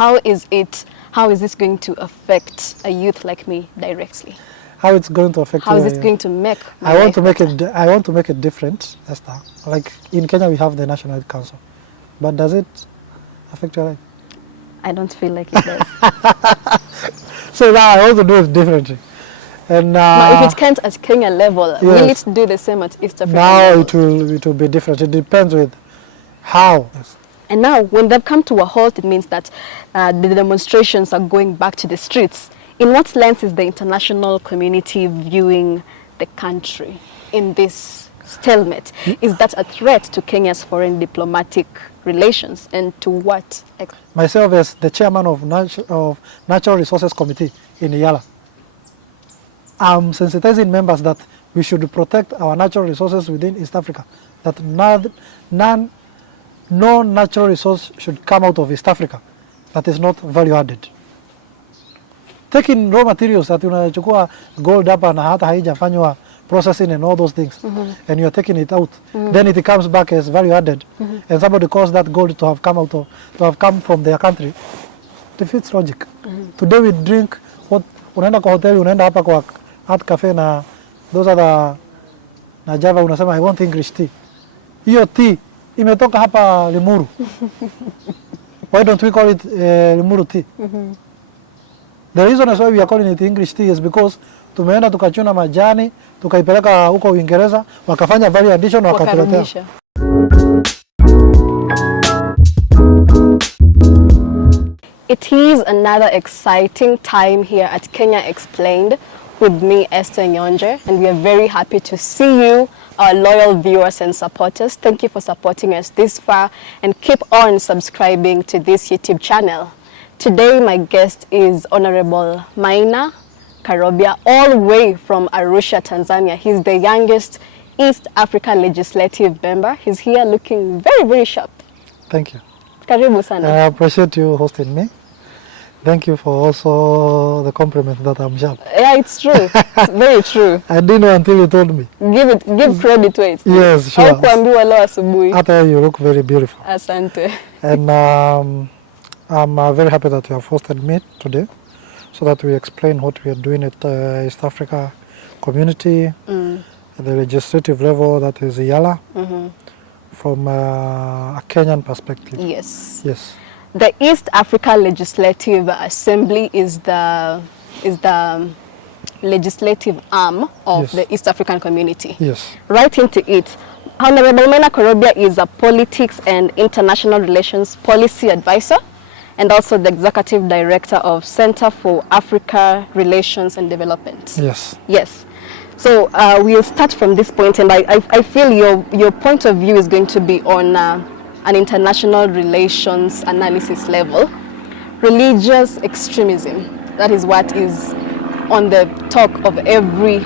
how is this going to affect a youth like me directly? How it's going to affect How you? is it going to make my I want life to make better? I want to make it different, Esther. Like in Kenya, we have the National Youth Council, but does it affect your life? I don't feel like it does. So now I want to do it differently. And Now, if it can't at Kenya level, will it do the same at East African now level? it will be different. It depends with how. Yes. And now, when they've come to a halt, it means that the demonstrations are going back to the streets. In what lens is the international community viewing the country in this stalemate? Is that a threat to Kenya's foreign diplomatic relations, and to what extent? Myself as the chairman of Natural Resources Committee in EALA, I'm sensitizing members that we should protect our natural resources within East Africa, that no natural resource should come out of East Africa that is not value added. Taking raw materials that unachukua gold hapa na hata haijafanywa processing and all those things, and you're taking it out, then it comes back as value added, and somebody calls that gold to have come from their country, defeats logic. Today we drink what, unaenda kwa hoteli, unaenda hapa kwa Art Cafe na those are na Java, unasema I want English tea. Hiyo tea imetoka hapa Limuru. Why don't we call it Limuru tea? The reason as why we are calling it English tea is because tumeenda tukachuna majani, tukaipeleka huko Uingereza, wakafanya value addition, wakatuletea. It is another exciting time here at Kenya Explained with me, Esther Nyonje, and we are very happy to see you, our loyal viewers and supporters. Thank you for supporting us this far, and keep on subscribing to this YouTube channel. Today, my guest is Honorable Maina Karobia, all the way from Arusha, Tanzania. He's the youngest East Africa Legislative member. He's here looking very, very sharp. Thank you. Karibu sana. I appreciate you hosting me. Thank you for also the compliment that I'm sharp. Yeah, it's true. It's very true. I didn't know until you told me. Give credit to it. Yes, sure. Kuambiwa leo asubuhi. After you look very beautiful. Asante. And I'm very happy that you have hosted me today, so that we explain what we are doing at East Africa community, at the legislative level, that is EALA, from a Kenyan perspective. Yes. Yes. The East Africa Legislative Assembly is the legislative arm of the East African community. Yes. Right into it. Honorable Maina Karobia is a politics and international relations policy advisor, and also the executive director of Center for Africa Relations and Development. Yes. Yes. So we'll start from this point, and I feel your point of view is going to be on an international relations analysis level. Religious extremism, that is what is on the talk of every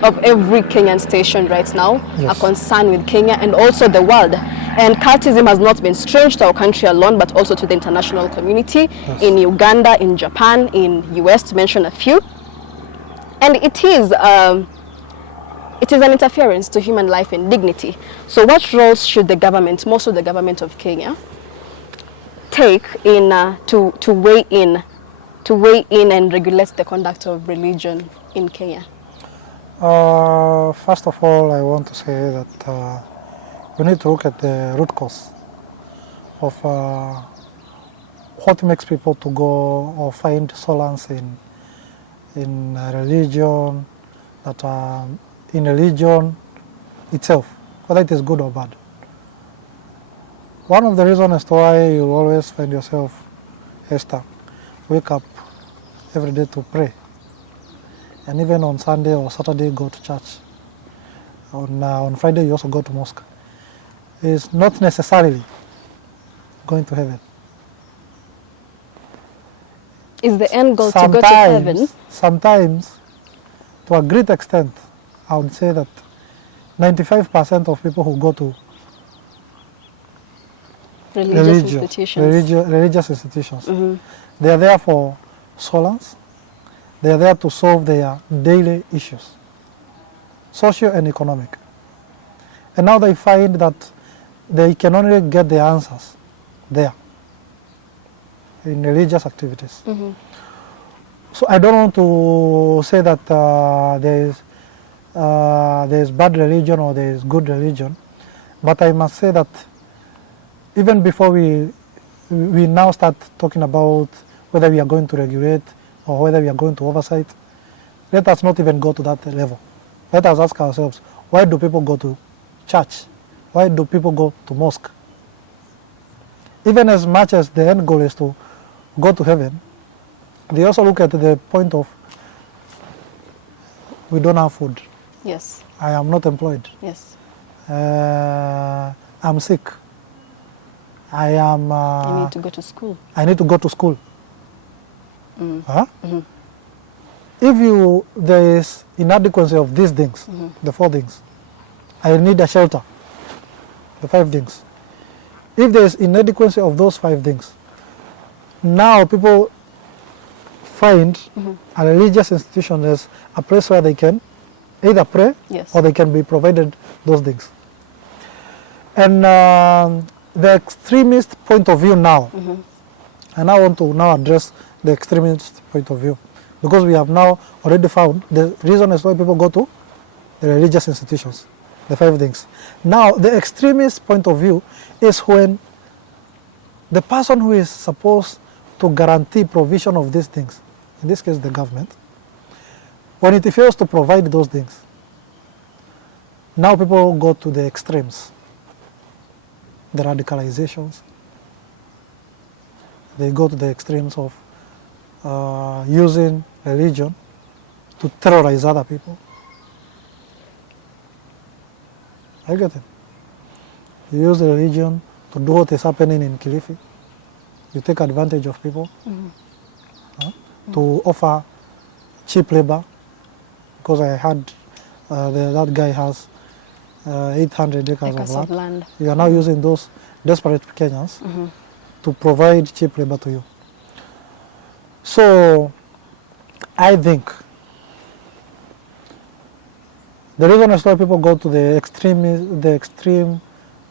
Kenyan station right now, a concern with Kenya and also the world. And cultism has not been strange to our country alone, but also to the international community, in Uganda, in Japan, in US, to mention a few. And it is an interference to human life and dignity. So what roles should the government, most of the government of Kenya, take in to weigh in and regulate the conduct of religion in Kenya? First of all, I want to say that we need to look at the root cause of what makes people to go or find solace in religion, that in religion itself, whether it is good or bad. One of the reasons as to why you always find yourself, Esther, wake up every day to pray, and even on Sunday or Saturday go to church. On Friday you also go to mosque. Is not necessarily going to heaven. Is the end goal to go to heaven? Sometimes, to a great extent, I would say that 95% of people who go to religious institutions, they are there for solace. They are there to solve their daily issues, social and economic. And now they find that they can only get the answers there. in religious activities. So I don't want to say that there is bad religion or there is good religion, but I must say that even before we now start talking about whether we are going to regulate or whether we are going to oversight, let us not even go to that level. Let us ask ourselves, why do people go to church? Why do people go to mosque? Even as much as the end goal is to go to heaven, they also look at the point of, we don't have food. Yes. I am not employed. Yes. I'm sick. I need to go to school. I need to go to school. Huh? If there is inadequacy of these things, the 4 things, I need a shelter, the 5 things. If there is inadequacy of those 5 things, now people find a religious institution as a place where they can either pray or they can be provided those things. And the extremist point of view now, and I want to now address the extremist point of view, because we have now already found the reason is why people go to the religious institutions, the 5 things. Now, the extremist point of view is when the person who is supposed to guarantee provision of these things, in this case the government, when it fails to provide those things, now people go to the extremes, the radicalizations. They go to the extremes of using religion to terrorize other people. I get it. You use religion to do what is happening in Kilifi. You take advantage of people to offer cheap labor, because I heard that guy has 800 acres of land. You are now using those desperate Kenyans to provide cheap labor to you. So I think the reason is why people go to the extreme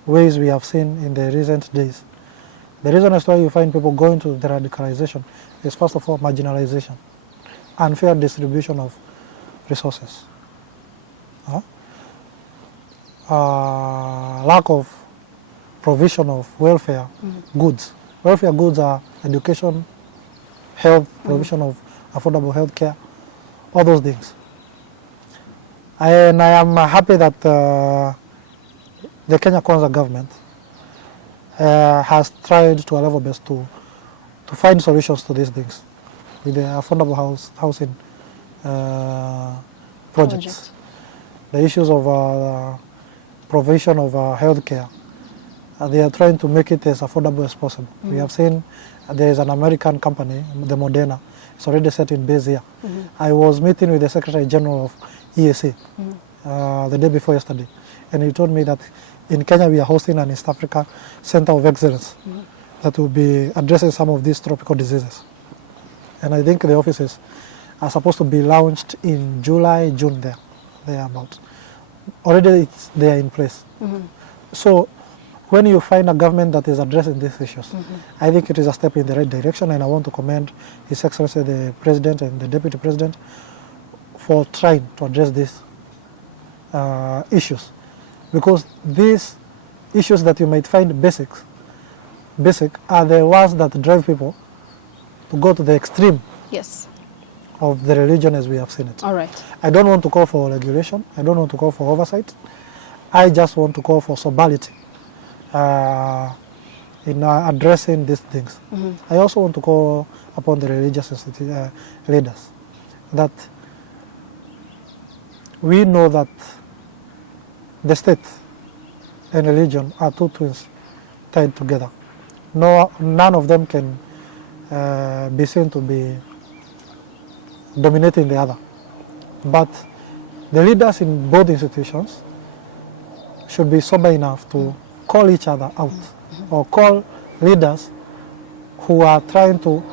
ways we have seen in the recent days. The reason is why you find people going to the radicalization is, first of all, marginalization, unfair distribution of resources, lack of provision of welfare goods. Welfare goods are education, health, provision of affordable health care, all those things. And I am happy that the Kenya Kwanza government has tried to a level best to find solutions to these things with the affordable housing projects. The issues of provision of health care. They are trying to make it as affordable as possible. We have seen there is an American company, the Moderna, it's already set in base here. I was meeting with the Secretary General of EAC the day before yesterday, and he told me that in Kenya we are hosting an East Africa Center of Excellence that will be addressing some of these tropical diseases. And I think the offices are supposed to be launched in July, June thereabout. Already they are in place. So when you find a government that is addressing these issues, I think it is a step in the right direction, and I want to commend His Excellency the President and the Deputy President for trying to address these issues. Because these issues that you might find basic are the ones that drive people to go to the extreme of the religion as we have seen it. All right. I don't want to call for regulation. I don't want to call for oversight. I just want to call for sobriety in addressing these things. I also want to call upon the religious leaders that we know that the state and religion are two twins tied together. None of them can be seen to be dominating the other. But the leaders in both institutions should be sober enough to call each other out, or call leaders who are trying to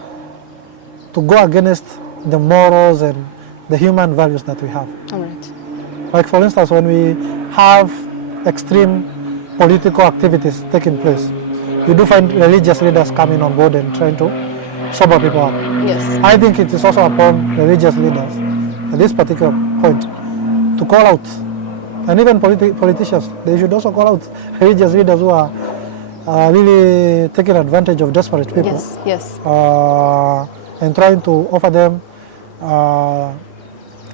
go against the morals and the human values that we have. All right. Like for instance, when we have extreme political activities taking place, you do find religious leaders coming on board and trying to sober people up. Yes. I think it is also upon religious leaders at this particular point to call out, and even politicians, they should also call out religious leaders who are really taking advantage of desperate people. Yes, yes. And trying to offer them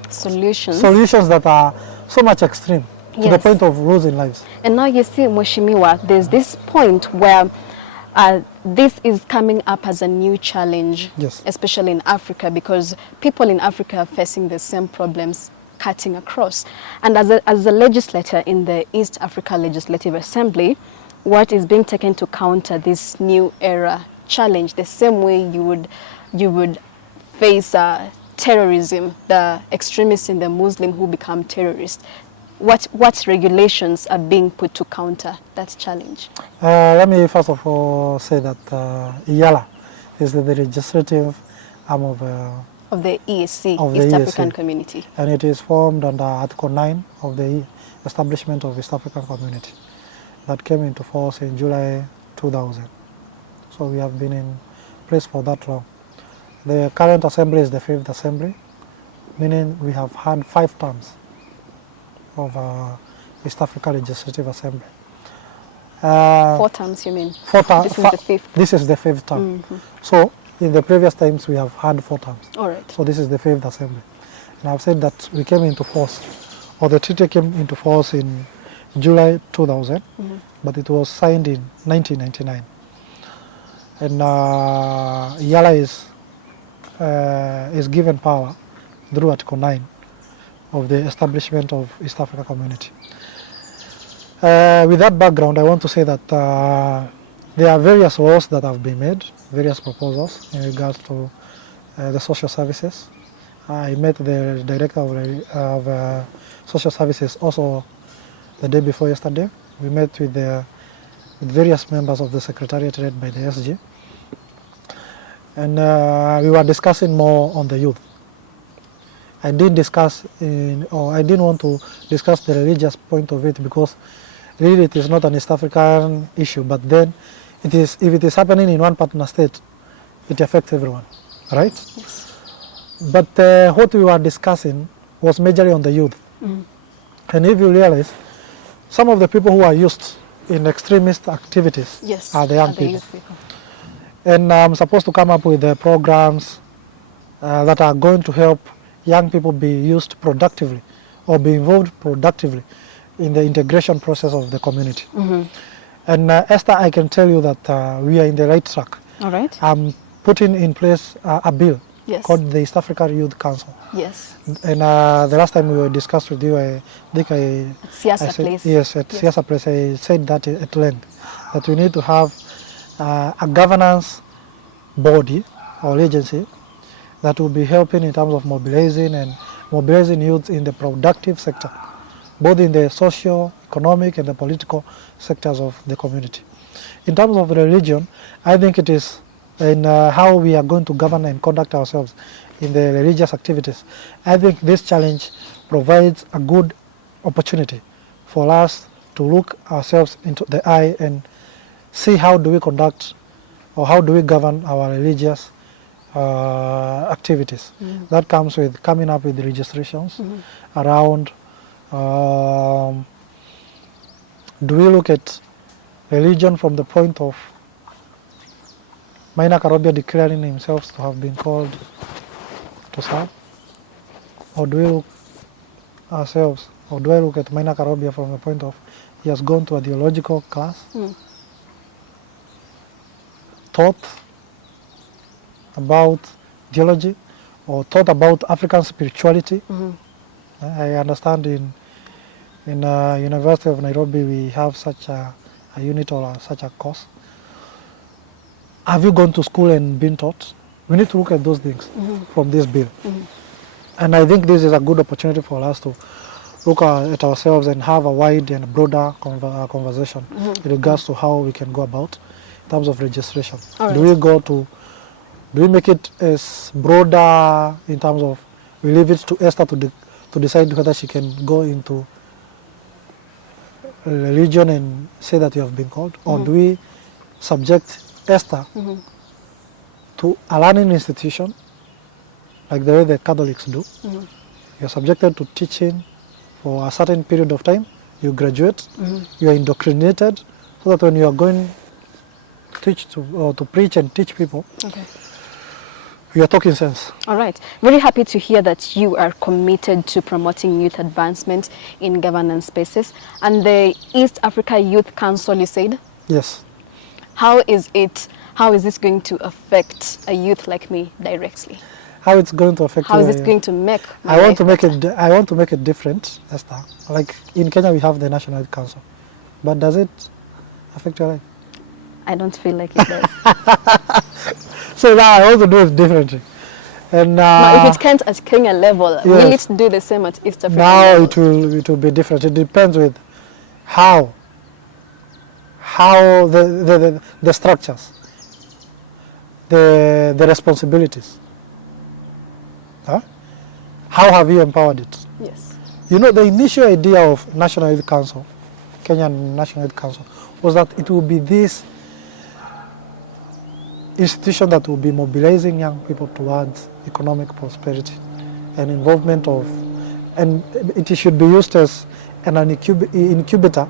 solutions that are so much extreme to the point of losing lives. And now you see, Mheshimiwa, there's this point where this is coming up as a new challenge, Yes. especially in Africa, because people in Africa are facing the same problems cutting across. And as a legislator in the East Africa Legislative Assembly, what is being taken to counter this new era challenge, the same way you would face terrorism, the extremists in the Muslim who become terrorists? What regulations are being put to counter that challenge? Let me first of all say that EALA is the legislative arm of the EAC, of the East EAC. African Community. And it is formed under Article 9 of the establishment of East African Community that came into force in July 2000. So we have been in place for that long. The current assembly is the 5th assembly, meaning we have had 5 terms of East Africa Legislative Assembly. 4 terms, you mean? 4 terms. This is the 5th. This is the 5th term. So in the previous times we have had 4 terms. All right. So this is the 5th assembly. And I've said that we came into force, or the treaty came into force in July 2000, but it was signed in 1999. And EALA is given power through Article 9 of the establishment of East Africa Community. With that background, I want to say that there are various laws that have been made, various proposals in regards to the social services. I met the director of social services also the day before yesterday. We met with various members of the secretariat led by the SG, and we were discussing more on the youth. I didn't want to discuss the religious point of it, because really it is not an East African issue, but then it is, if it is happening in one partner state, it affects everyone, right? Yes. But what we were discussing was majorly on the youth. And if you realize, some of the people who are used in extremist activities are the young people. And I'm supposed to come up with the programs that are going to help young people be used productively or be involved productively in the integration process of the community. And Esther, I can tell you that we are in the right track. All right. I'm putting in place a bill called the East Africa Youth Council. Yes. And the last time we discussed with you, I think at Siasa Place. Yes, at Siasa Place, I said that at length, that we need to have a governance body or agency that will be helping in terms of mobilizing youth in the productive sector, both in the socio, economic and the political sectors of the community. In terms of religion, I think it is in how we are going to govern and conduct ourselves in the religious activities. I think this challenge provides a good opportunity for us to look ourselves into the eye and see how do we conduct or how do we govern our religious activities. That comes with coming up with registrations around do we look at religion from the point of Maina Karobia declaring himself to have been called to serve? Or do we look ourselves, or do I look at Maina Karobia from the point of he has gone to a theological class, taught about theology, or taught about African spirituality? I understand in University of Nairobi we have such a unit or such a course. Have you gone to school and been taught? We need to look at those things from this bill. And I think this is a good opportunity for us to look at ourselves and have a wide and broader conversation in regards to how we can go about in terms of registration. Right. Do we make it as broader in terms of we leave it to Esther to decide whether she can go into religion and say that you have been called, or do we subject Esther to a learning institution, like the way the Catholics do. You're subjected to teaching for a certain period of time. You graduate, you are indoctrinated, so that when you are going to preach and teach people, you are talking sense. All right. Very happy to hear that you are committed to promoting youth advancement in governance spaces. And the East Africa Youth Council, you said? Yes. How is this going to affect a youth like me directly? How it's going to affect How you? is it going to make my I want to life make better? I want to make it different, Esther. Like in Kenya, we have the National Youth Council, but does it affect your life? I don't feel like it does. So now I want to do it differently. And Now, if it can't at Kenya level, will it do the same at East Africa now level? it will be different. It depends with how the structures, the responsibilities. Huh? How have you empowered it? Yes. You know, the initial idea of National Youth Council, Kenyan National Youth Council, was that it will be this institution that will be mobilizing young people towards economic prosperity and involvement of, and it should be used as an incubator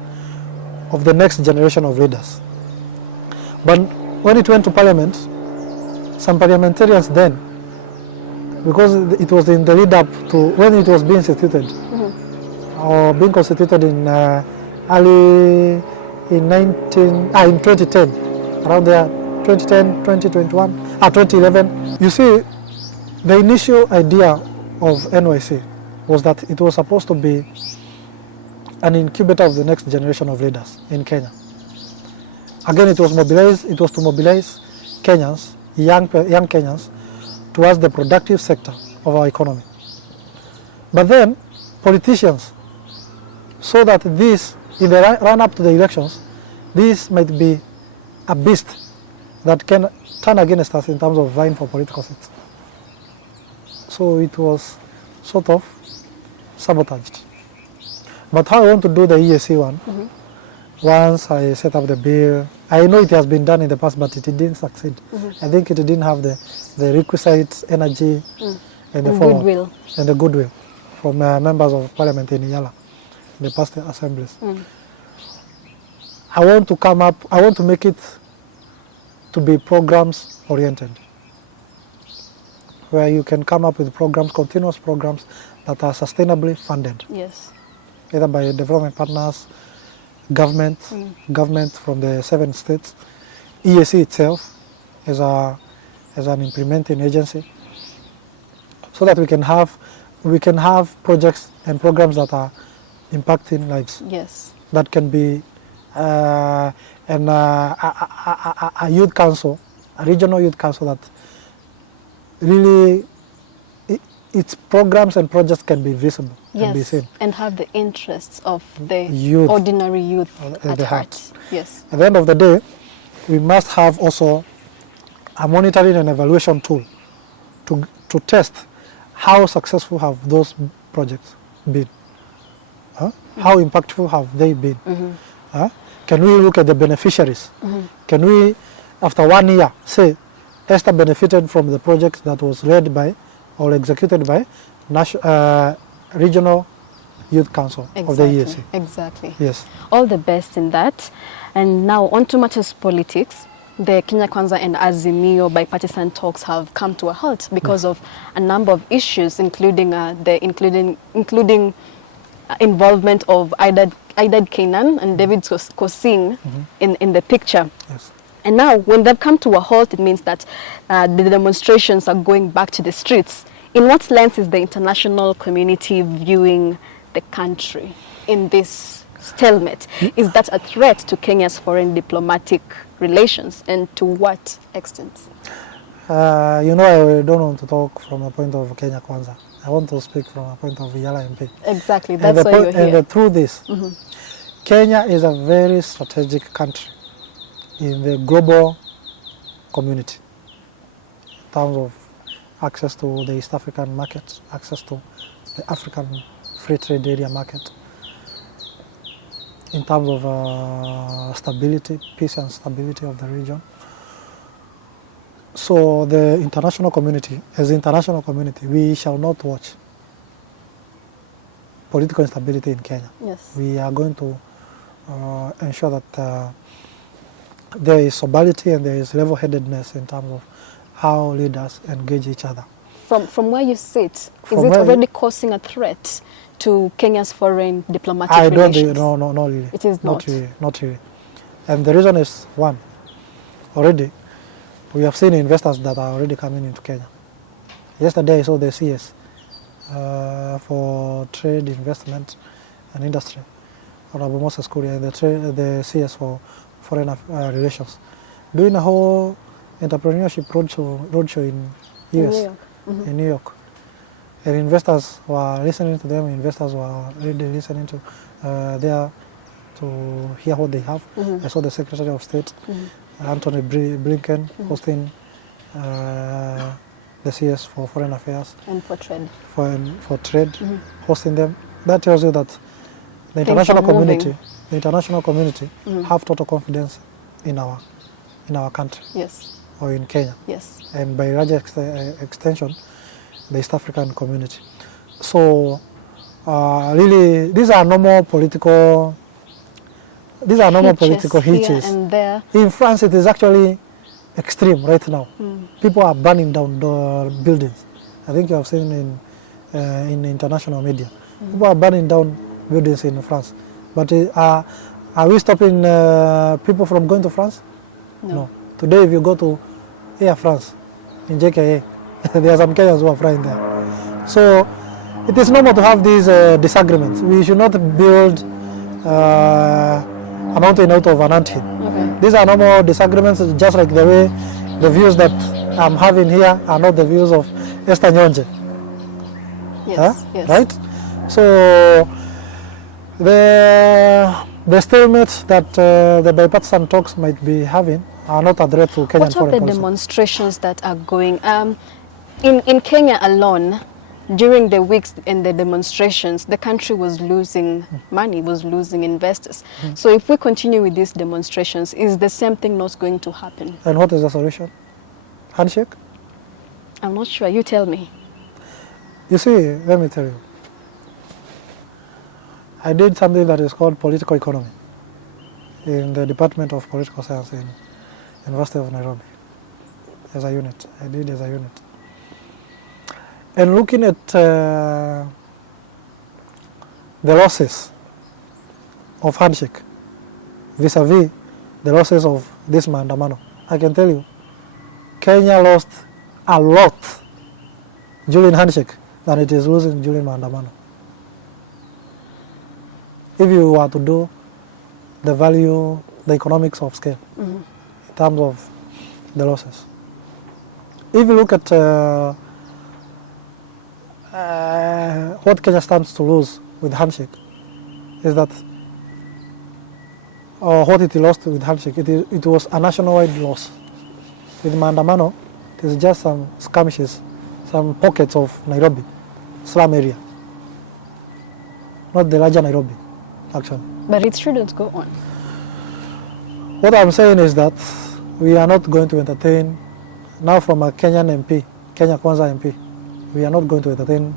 of the next generation of leaders. But when it went to Parliament, some parliamentarians then, because it was in the lead up to when it was being instituted, or being constituted in early in 2010, around there, 2010, 2021, 2011. You see, the initial idea of NYC was that it was supposed to be an incubator of the next generation of leaders in Kenya. Again, it was to mobilize Kenyans, young Kenyans, towards the productive sector of our economy. But then, politicians saw that this, in the run up to the elections, this might be a beast that can turn against us in terms of vying for political seats. So it was sort of sabotaged. But how I want to do the EAC one, once I set up the bill, I know it has been done in the past, but it didn't succeed. I think it didn't have the requisite energy and the goodwill. And the goodwill from members of parliament in EALA, the past assemblies. I want to make it to be programs oriented, where you can come up with programs, continuous programs that are sustainably funded. Yes. Either by development partners, government from the 7 states, EAC itself as an implementing agency, so that we can have projects and programs that are impacting lives. Yes. That can be a youth council, a regional youth council that really its programs and projects can be visible, can be seen. And have the interests of the ordinary youth at heart. Yes. At the end of the day, we must have also a monitoring and evaluation tool to test how successful have those projects been. How impactful have they been? Can we look at the beneficiaries? Can we, after 1 year, say, Esther benefited from the project that was led by or executed by Regional Youth Council of the EAC? Exactly. Yes. All the best in that. And now on to matters politics. The Kenya Kwanza and Azimio bipartisan talks have come to a halt because of a number of issues, including involvement of Aidad Kainan and David Kosing in the picture. Yes. And now, when they've come to a halt, it means that the demonstrations are going back to the streets. In what lens is the international community viewing the country in this stalemate? Is that a threat to Kenya's foreign diplomatic relations, and to what extent? I don't want to talk from a point of Kenya Kwanza. I want to speak from a point of EALA MP. Exactly, that's why you're here. And the truth is, Kenya is a very strategic country in the global community in terms of access to the East African market, access to the African free trade area market, in terms of stability, peace and stability of the region. So So the international community, as the international community, we shall not watch political instability in Kenya. Yes. We are going to ensure that there is sobriety and there is level-headedness in terms of how leaders engage each other. From where you sit, From is it where already causing a threat to Kenya's foreign diplomatic I don't relations? think, no, not really. It is not. Not really. And the reason is, one, already, we have seen investors that are already coming into Kenya. Yesterday I saw the CS for trade, investment and industry, Honorable Moses Kuria, and the CS for foreign relations, doing a whole entrepreneurship roadshow in US, New York. Mm-hmm. in New York. And investors were listening to them, investors were really listening to there to hear what they have. Mm-hmm. I saw the Secretary of State, Mm-hmm. Anthony Blinken, hosting the CS for Foreign Affairs. And for trade. For trade, hosting them. That tells you that the international community have total confidence in our country. Yes. Or in Kenya. Yes. And by larger extension, the East African community. So really, these are normal political hitches. Here and there. In France, it is actually extreme right now. People are burning down the buildings. I think you have seen in international media. People are burning down buildings in France. But are we stopping people from going to France? No. Today, if you go to Air France in JKA, there are some Kenyans who are flying there. So it is normal to have these disagreements. We should not build a mountain out of an anthill. Okay. These are normal disagreements, just like the way the views that I'm having here are not the views of Esther Nyonje. Yes. Yes. Right? So the stalemate that the bipartisan talks might be having are not a threat to Kenyan foreign policy. What are the demonstrations that are going? In Kenya alone, during the weeks and the demonstrations, the country was losing money, was losing investors. So if we continue with these demonstrations, is the same thing not going to happen? And what is the solution? Handshake? I'm not sure. You tell me. You see, let me tell you. I did something that is called political economy in the Department of Political Science in University of Nairobi as a unit. I did as a unit. And looking at the losses of handshake vis-a-vis the losses of this maandamano, I can tell you, Kenya lost a lot during handshake than it is losing during maandamano. If you were to do the economics of scale in terms of the losses. If you look at what Kenya stands to lose with handshake, is that, or what it lost with handshake, it was a nationwide loss. With maandamano, it is just some skirmishes, some pockets of Nairobi, slum area, not the larger Nairobi, actually. But it shouldn't go on. What I'm saying is that we are not going to entertain, now from a Kenyan MP, Kenya Kwanza MP, we are not going to entertain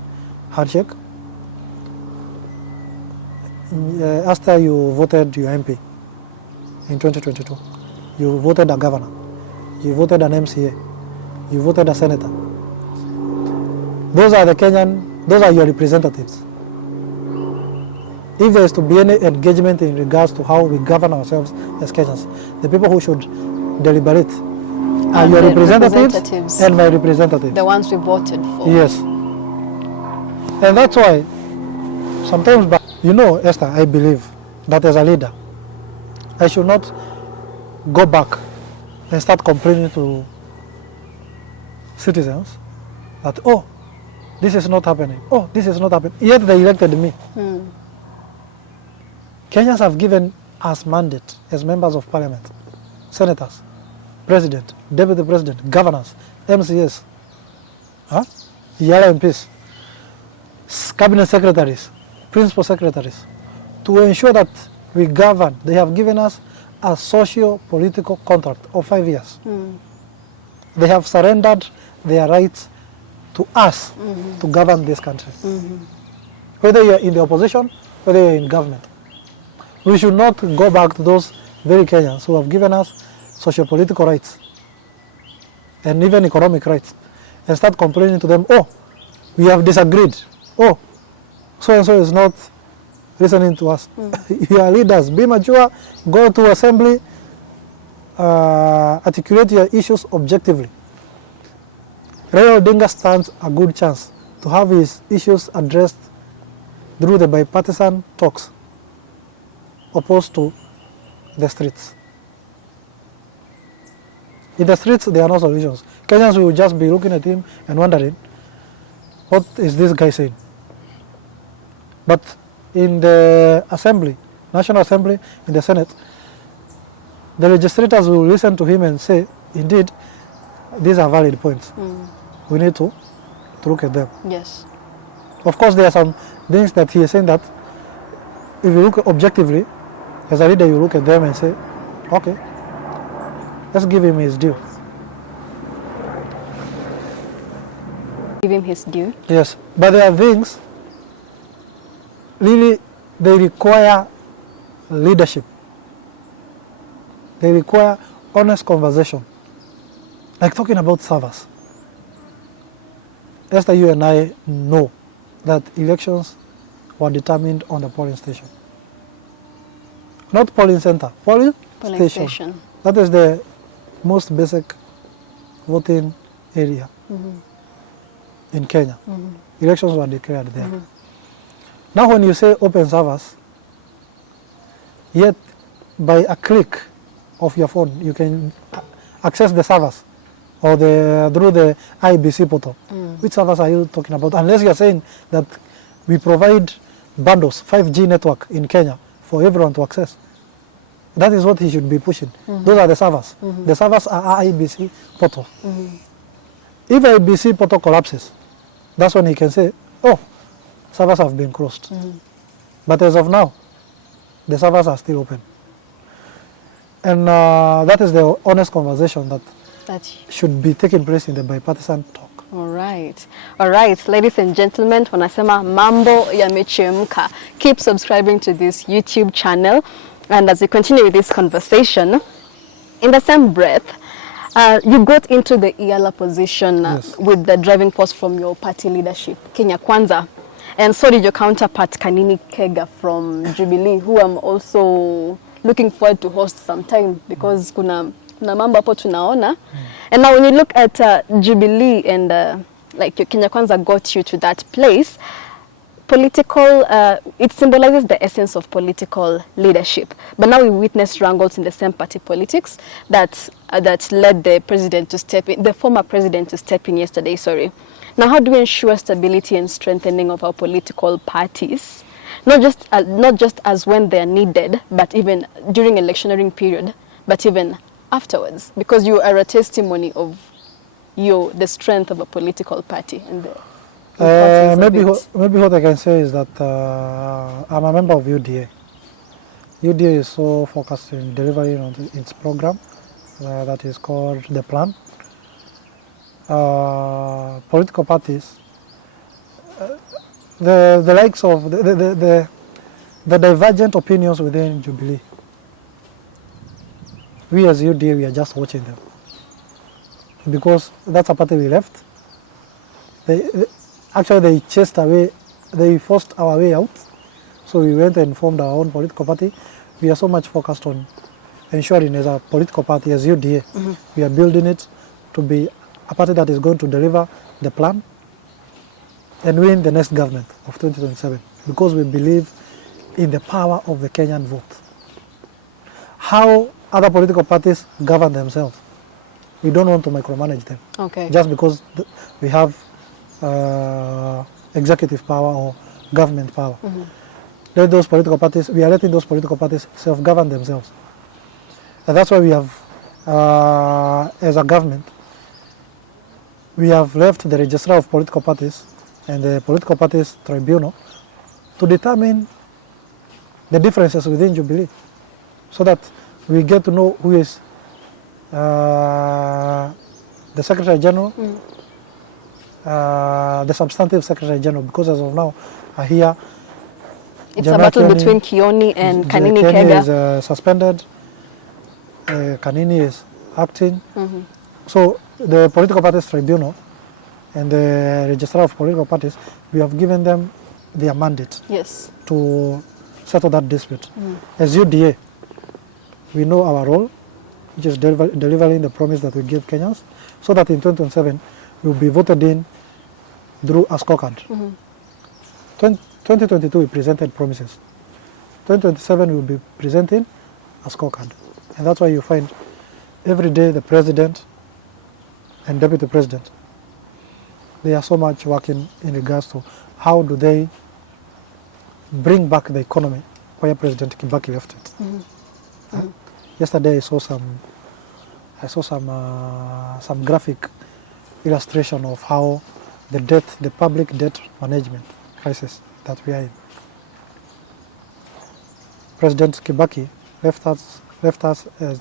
handshake. After you voted your MP in 2022, you voted a governor, you voted an MCA, you voted a senator. Those are your representatives. If there is to be any engagement in regards to how we govern ourselves as Kenyans, the people who should deliberate are your representatives and my representatives. The ones we voted for. Yes. And that's why sometimes, Esther, I believe that as a leader, I should not go back and start complaining to citizens that, oh, this is not happening. Oh, this is not happening. Yet they elected me. Kenyans have given us mandate as members of parliament, senators, president, deputy president, governors, MCS, EALA MPs, cabinet secretaries, principal secretaries, to ensure that we govern. They have given us a socio-political contract of 5 years. They have surrendered their rights to us to govern this country. Whether you're in the opposition, whether you're in government. We should not go back to those very Kenyans who have given us socio-political rights and even economic rights and start complaining to them, oh, we have disagreed. Oh, so-and-so is not listening to us. You are leaders. Be mature, go to assembly, articulate your issues objectively. Raila Odinga stands a good chance to have his issues addressed through the bipartisan talks, opposed to the streets. In the streets, there are no solutions. Kenyans will just be looking at him and wondering, what is this guy saying? But in the assembly, National Assembly, in the Senate, the legislators will listen to him and say, indeed, these are valid points. We need to look at them. Yes. Of course, there are some things that he is saying that if you look objectively, as a leader, you look at them and say, okay, let's give him his due. Give him his due? Yes, but there are things, really, they require leadership. They require honest conversation. Like talking about servers. Esther, you and I know that elections were determined on the polling station. Not polling center, polling station. That is the most basic voting area in Kenya. Elections were declared there. Now when you say open servers, yet by a click of your phone you can access the servers or through the IBC portal. Which servers are you talking about? Unless you are saying that we provide bundles, 5G network in Kenya for everyone to access. That is what he should be pushing. Those are the servers. The servers are IBC portal. If IBC portal collapses, that's when he can say, oh, servers have been closed. But as of now, the servers are still open. And that is the honest conversation that should be taking place in the bipartisan talk. All right, ladies and gentlemen, wanasema mambo yamechemka. Keep subscribing to this YouTube channel, and as we continue with this conversation, in the same breath, you got into the EALA position with the driving force from your party leadership, Kenya Kwanza, and so did your counterpart Kanini Kega from Jubilee, who I'm also looking forward to host sometime because kuna mambo hapo tunaona. And now when you look at Jubilee and like your Kenya Kwanza got you to that place, political, it symbolizes the essence of political leadership. But now we witness wrangles in the same party politics that led the president to step in, the former president to step in yesterday, sorry. Now how do we ensure stability and strengthening of our political parties? Not just as when they are needed, but even during electioneering period, but even afterwards, because you are a testimony of the strength of a political party and the maybe what I can say is that I'm a member of UDA. UDA is so focused in delivering on its program that is called the plan. Political parties, the likes of the divergent opinions within Jubilee, we as UDA, we are just watching them. Because that's a party we left. Actually, they chased away, they forced our way out. So we went and formed our own political party. We are so much focused on ensuring as a political party, as UDA, we are building it to be a party that is going to deliver the plan and win the next government of 2027, because we believe in the power of the Kenyan vote. How other political parties govern themselves, we don't want to micromanage them. Okay. Just because we have executive power or government power. Let those political parties, we are letting those political parties self-govern themselves. And that's why we have, as a government, we have left the registrar of political parties and the political parties tribunal to determine the differences within Jubilee, so that we get to know who is the Secretary General, the substantive Secretary General, because as of now, here, It's a battle between Kioni and Kanini Kega. Kioni is suspended, Kanini is acting. So the Political Parties Tribunal and the Registrar of Political Parties, we have given them their mandate to settle that dispute. As UDA, we know our role, which is delivering the promise that we give Kenyans, so that in 2027 we will be voted in through a scorecard. 2022 we presented promises. 2027 we will be presenting a scorecard. And that's why you find every day the president and deputy president, they are so much working in regards to how do they bring back the economy where President Kibaki left it. Yesterday I saw some graphic illustration of how the public debt management crisis that we are in. President Kibaki left us at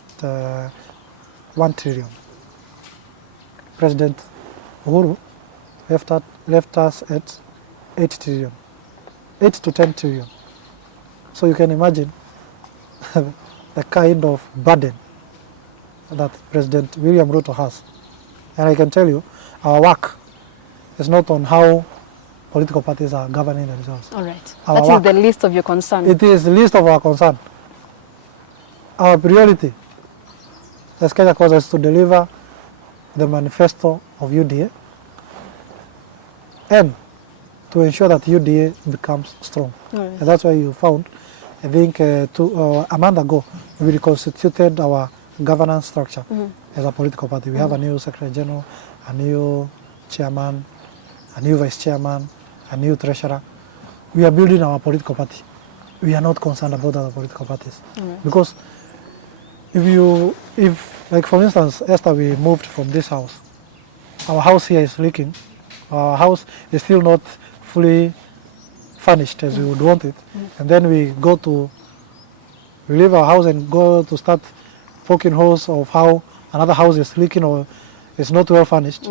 1 trillion. President Uhuru left us at 8 trillion, 8 to 10 trillion. So you can imagine the kind of burden that President William Ruto has. And I can tell you, our work is not on how political parties are governing themselves. All right. That is the least of your concern. It is the least of our concern. Our priority as Kenya Kwanza is to deliver the manifesto of UDA and to ensure that UDA becomes strong. Right. And that's why you found, I think a month ago, we reconstituted our governance structure as a political party. We have a new Secretary General, a new chairman, a new vice chairman, a new treasurer. We are building our political party. We are not concerned about other political parties. Right. Because if like for instance, Esther, we moved from this house. Our house here is leaking. Our house is still not fully furnished as we would want it. And then we leave our house and go to start poking holes of how another house is leaking or is not well furnished.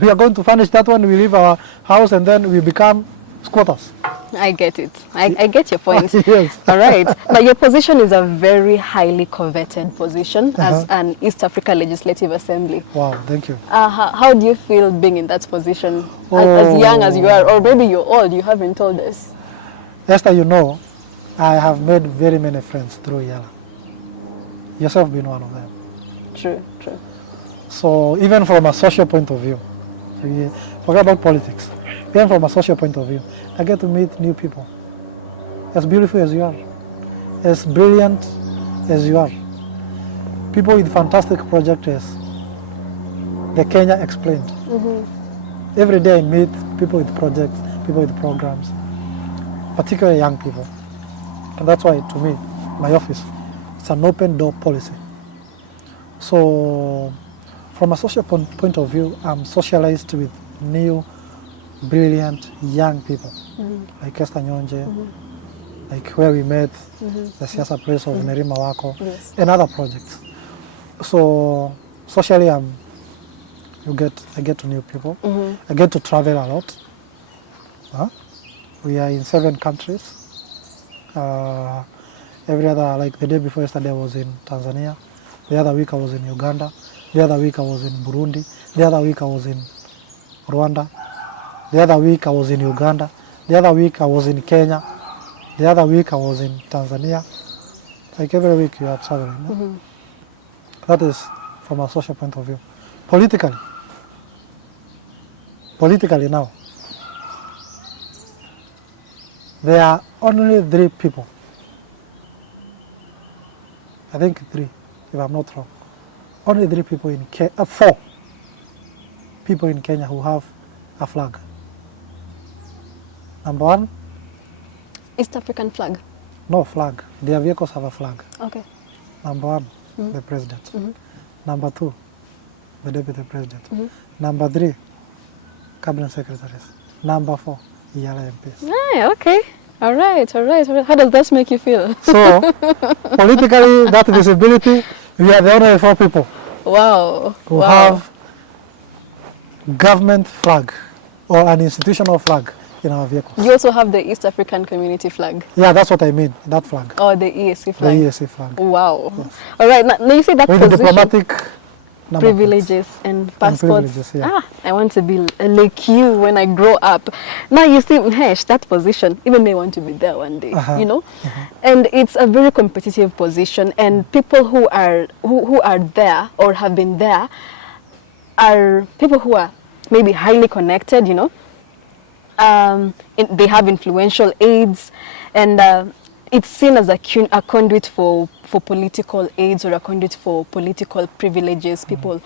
We are going to furnish that one, we leave our house and then we become squatters. I get it. I get your point. Yes. All right. But your position is a very highly coveted position as an East Africa Legislative Assembly. Wow, thank you. How do you feel being in that position? As young as you are, or maybe you're old, you haven't told us. Esther, you know, I have made very many friends through EALA. Yourself being one of them. True, true. So even from a social point of view, forget about politics, even from a social point of view, I get to meet new people. As beautiful as you are, as brilliant as you are. People with fantastic projects as the Kenya Explained. Every day I meet people with projects, people with programs, particularly young people. And that's why, to me, my office, it's an open door policy. So, from a social point of view, I'm socialized with new, brilliant, young people, like Esther Nyonje, like where we met, the Siasa Place of Nerima Wako, and other projects. So, socially, I get to know people. I get to travel a lot. We are in 7 countries. Every other, like the day before yesterday I was in Tanzania. The other week I was in Uganda. The other week I was in Burundi. The other week I was in Rwanda. The other week I was in Uganda. The other week I was in Kenya. The other week I was in Tanzania. Like every week you are traveling. That is from a social point of view. Politically now, there are only 3 people. I think 3, if I'm not wrong. Only 3 people in Kenya, 4 people in Kenya who have a flag. Number 1. East African flag? No flag. Their vehicles have a flag. Okay. Number 1, the president. Number 2, the deputy president. Number 3, cabinet secretaries. Number 4, EALA MPs. Ah, okay. All right. How does that make you feel? So, politically, that visibility, we are the only 4 people who have government flag or an institutional flag in our vehicles. You also have the East African Community flag. Yeah, that's what I mean, that flag. Or the EAC flag. The EAC flag. Wow. Yes. All right. Now you see that With position. the diplomatic number Privileges and passports. privileges, yeah. I want to be like you when I grow up. Now you see, Hesh, that position, even may want to be there one day, you know? And it's a very competitive position, and people who are there or have been there are people who are maybe highly connected, you know? They have influential aides, and it's seen as a conduit for political aids or a conduit for political privileges. People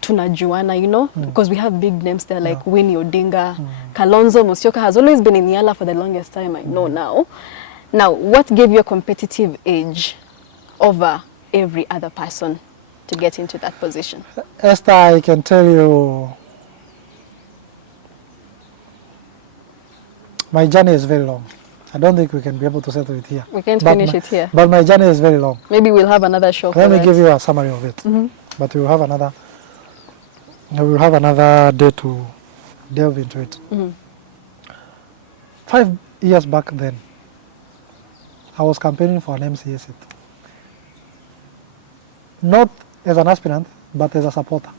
tunajuana, you know, because we have big names there like Winnie Odinga, Kalonzo Musyoka has always been in EALA for the longest time, I know now. Now, what gave you a competitive edge over every other person to get into that position? Esther, I can tell you, my journey is very long. I don't think we can be able to settle it here. We can't finish it here. But my journey is very long. Maybe we'll have another show for Let me that. give you a summary of it. But we will have another day to delve into it. 5 years back then, I was campaigning for an MCA seat. Not as an aspirant, but as a supporter.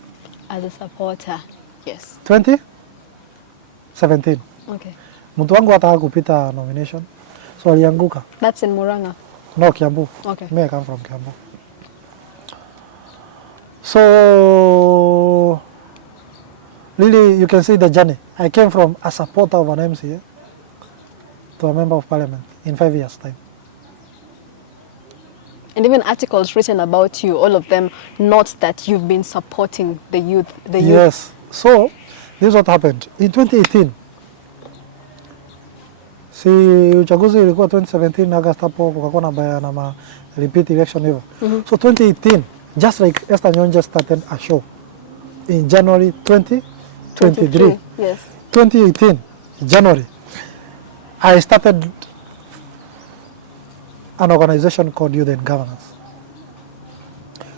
As a supporter, yes. 2017. Okay. Mtu wangu hataka kupita nomination, so alianguka. That's in Murang'a. No, Kiambu. Okay. Me, I come from Kiambu. So, really, you can see the journey. I came from a supporter of an MCA to a member of parliament in 5 years' time. And even articles written about you, all of them note that you've been supporting the youth. Yes. So, this is what happened. In 2018, si uchaguzi ilikuwa 2017 August, hapo kukakuwa na repeat election hivyo. So 2018, just like Esther Nyonje started a show in January 2023. Yes. 2018, January, I started an organization called Youth and Governance.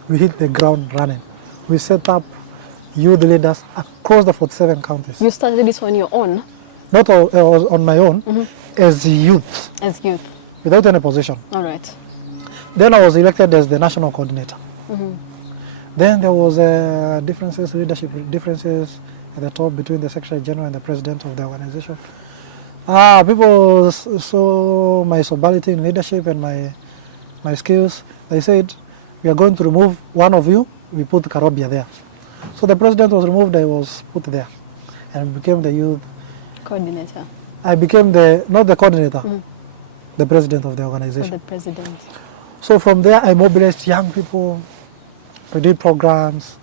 We hit the ground running. We set up youth leaders across the 47 counties. You started this on your own? Not on my own, as youth. As youth? Without any position. All right. Then I was elected as the national coordinator. Then there was leadership differences at the top between the Secretary General and the President of the organization. People saw my sobriety in leadership and my skills. They said, we are going to remove one of you, we put Karobia there. So the President was removed, I was put there and became the youth coordinator. I became not the coordinator, the president of the organization. The president. So from there, I mobilized young people. We did programs.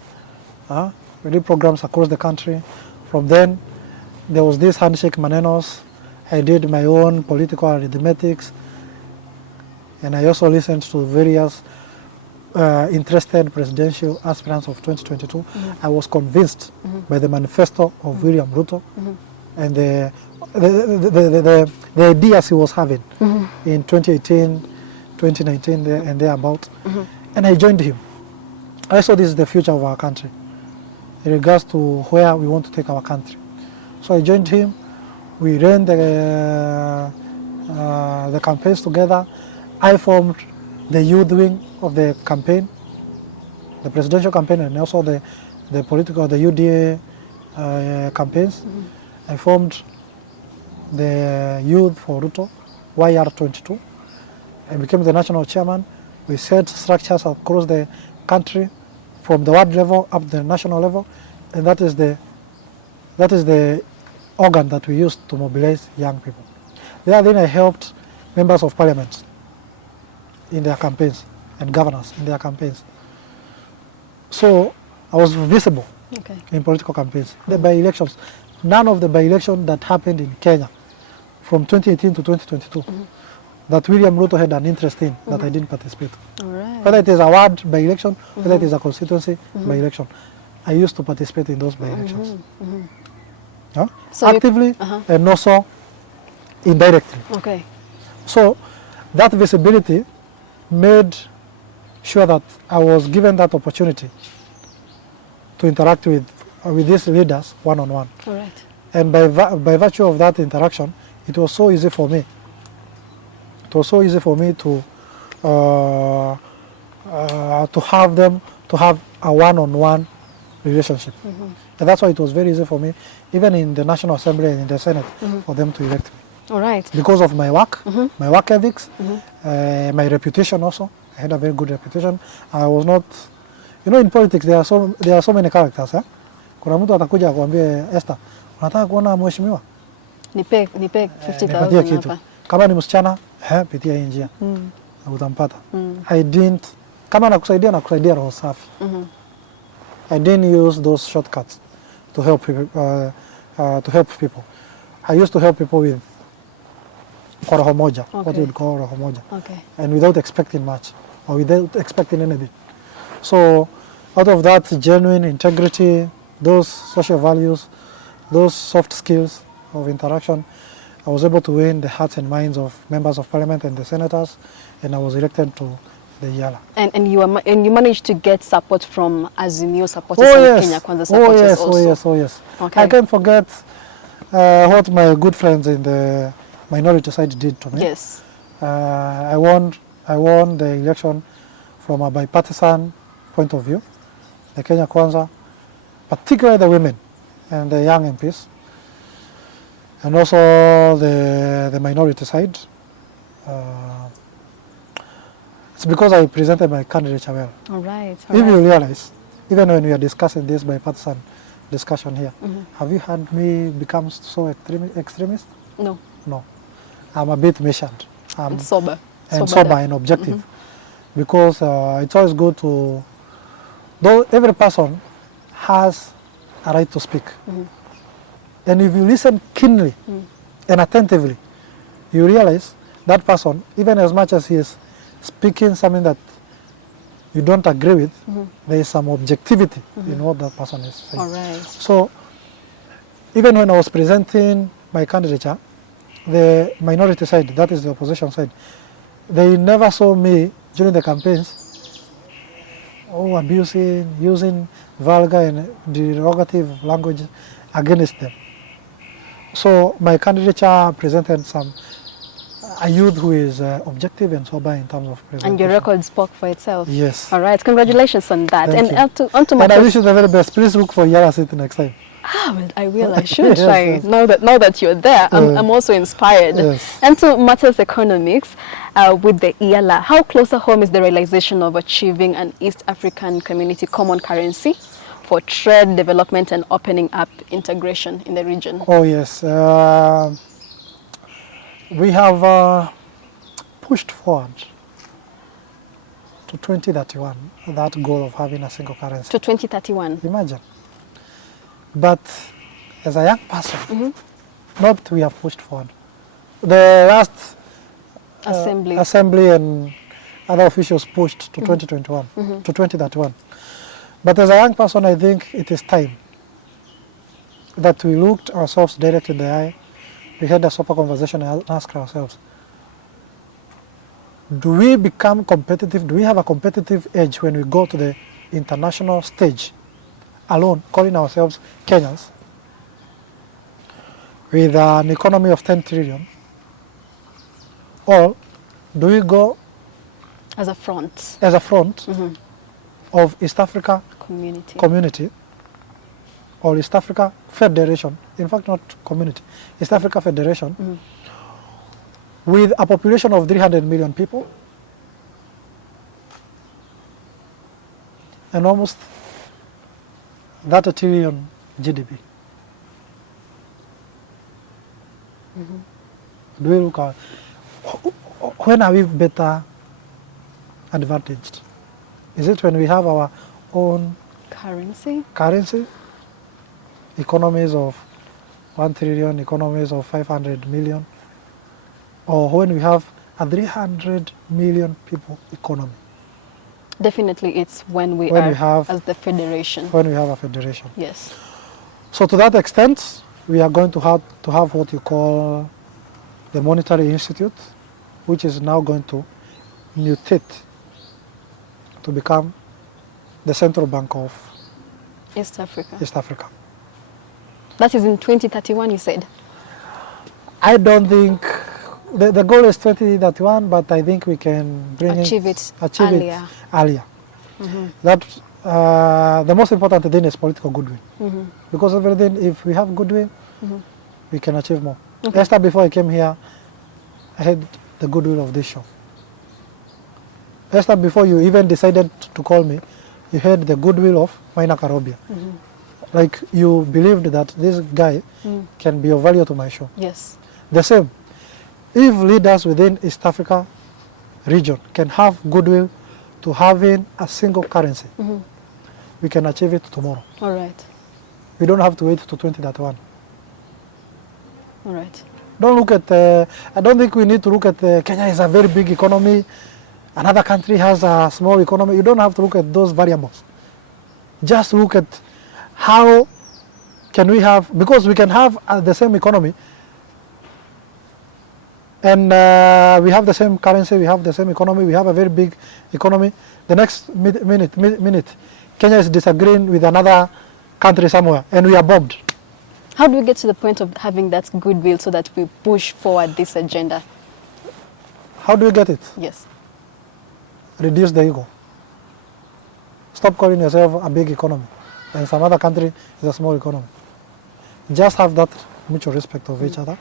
We did programs across the country. From then, there was this handshake manenos. I did my own political arithmetics, and I also listened to various interested presidential aspirants of 2022. I was convinced by the manifesto of William Ruto and the ideas he was having in 2018, 2019, and thereabout. And I joined him. I saw this is the future of our country in regards to where we want to take our country. So I joined him. We ran the campaigns together. I formed the youth wing of the campaign, the presidential campaign, and also the UDA campaigns. I formed the youth for Ruto, YR22. I became the national chairman. We set structures across the country from the ward level up to the national level, and that is the organ that we use to mobilize young people. Then I helped members of parliament in their campaigns and governors in their campaigns. So I was visible in political campaigns. The by-elections, none of the by-elections that happened in Kenya from 2018 to 2022 that William Ruto had an interest in, that I didn't participate. All right. Whether it is a ward by-election, whether it is a constituency by-election, I used to participate in those by-elections. So actively and also indirectly. Okay. So that visibility made sure that I was given that opportunity to interact with with these leaders one-on-one. All right. And by virtue of that interaction, it was so easy for me. It was so easy for me to have a one-on-one relationship. And that's why it was very easy for me, even in the National Assembly and in the Senate, for them to elect me. All right. Because of my work, my work ethics, my reputation also. I had a very good reputation. I was not, in politics there are so many characters. Kuna mtu atakuja akwambie, Esther, unataka kuona mheshimiwa? Nipe Nipatie 50,000 kitu. hapa. Kama ni msichana, pitia hii njia. Utampata. I didn't, kama nakusaidia roho safi. I didn't use those shortcuts to help people. I used to help people with kwa roho moja, what you would call roho moja. Okay. And without expecting much or without expecting anything. So out of that genuine integrity, those social values, those soft skills of interaction, I was able to win the hearts and minds of members of parliament and the senators, and I was elected to the EALA. And you managed to get support from Azimio supporters and Kenya Kwanza supporters also. Oh yes. Okay. I can't forget what my good friends in the minority side did to me. Yes. I won the election from a bipartisan point of view. The Kenya Kwanza, particularly the women and the young MPs, and also the minority side. It's because I presented my candidature well. All right. If you realize, even when we are discussing this bipartisan discussion here, have you heard me become so extremist? No. No. I'm a bit measured. And sober. Sober and objective. Because it's always good to, though every person has a right to speak. And if you listen keenly and attentively, you realize that person, even as much as he is speaking something that you don't agree with, there is some objectivity in what that person is saying. All right. So even when I was presenting my candidature, the minority side, that is the opposition side, they never saw me during the campaigns abusing, using vulgar and derogative language against them. So my candidature presented a youth who is objective and sober in terms of presentation. And your record spoke for itself. Yes. All right. Congratulations on that. Thank and you. on to And I wish you the very best. Please look for EALA seat next time. Well, I will. I should Yes, try. yes. Now that you're there, I'm also inspired. Yes. And to matters economics, with the EALA, how closer home is the realization of achieving an East African community common currency for trade development and opening up integration in the region? Oh yes, we have pushed forward to 2031 that goal of having a single currency. To 2031. Imagine. But as a young person, not we have pushed forward. The last assembly and other officials pushed to 2021, to 2031. But as a young person, I think it is time that we looked ourselves directly in the eye, we had a sober conversation and asked ourselves, do we become competitive? Do we have a competitive edge when we go to the international stage alone, calling ourselves Kenyans, with an economy of 10 trillion? Or do we go as a front of East Africa community or East Africa Federation, in fact not community, East Africa Federation, with a population of 300 million people and almost that a trillion GDP. Do we look at when are we better advantaged? Is it when we have our own currency, economies of 1 trillion, economies of 500 million, or when we have a 300 million people economy? Definitely it's when we have as the federation. When we have a federation. Yes. So to that extent, we are going to have what you call the Monetary Institute, which is now going to mutate to become the central bank of East Africa. That is in 2031, you said? I don't think, the goal is 2031, but I think we can achieve it earlier. That, the most important thing is political goodwill. Because everything, if we have goodwill, we can achieve more. Okay. Esther, before I came here, I had the goodwill of this show. Esther, before you even decided to call me, you had the goodwill of Maina Karobia. Like you believed that this guy can be of value to my show. Yes. The same. If leaders within East Africa region can have goodwill to having a single currency, we can achieve it tomorrow. All right. We don't have to wait to 2031. All right. Don't look at, I don't think we need to look at Kenya is a very big economy, another country has a small economy. You don't have to look at those variables. Just look at how can we have, because we can have the same economy and we have the same currency, we have the same economy, we have a very big economy. The next minute, Kenya is disagreeing with another country somewhere and we are bombed. How do we get to the point of having that goodwill so that we push forward this agenda? How do you get it? Yes. Reduce the ego. Stop calling yourself a big economy and some other country is a small economy. Just have that mutual respect of each other.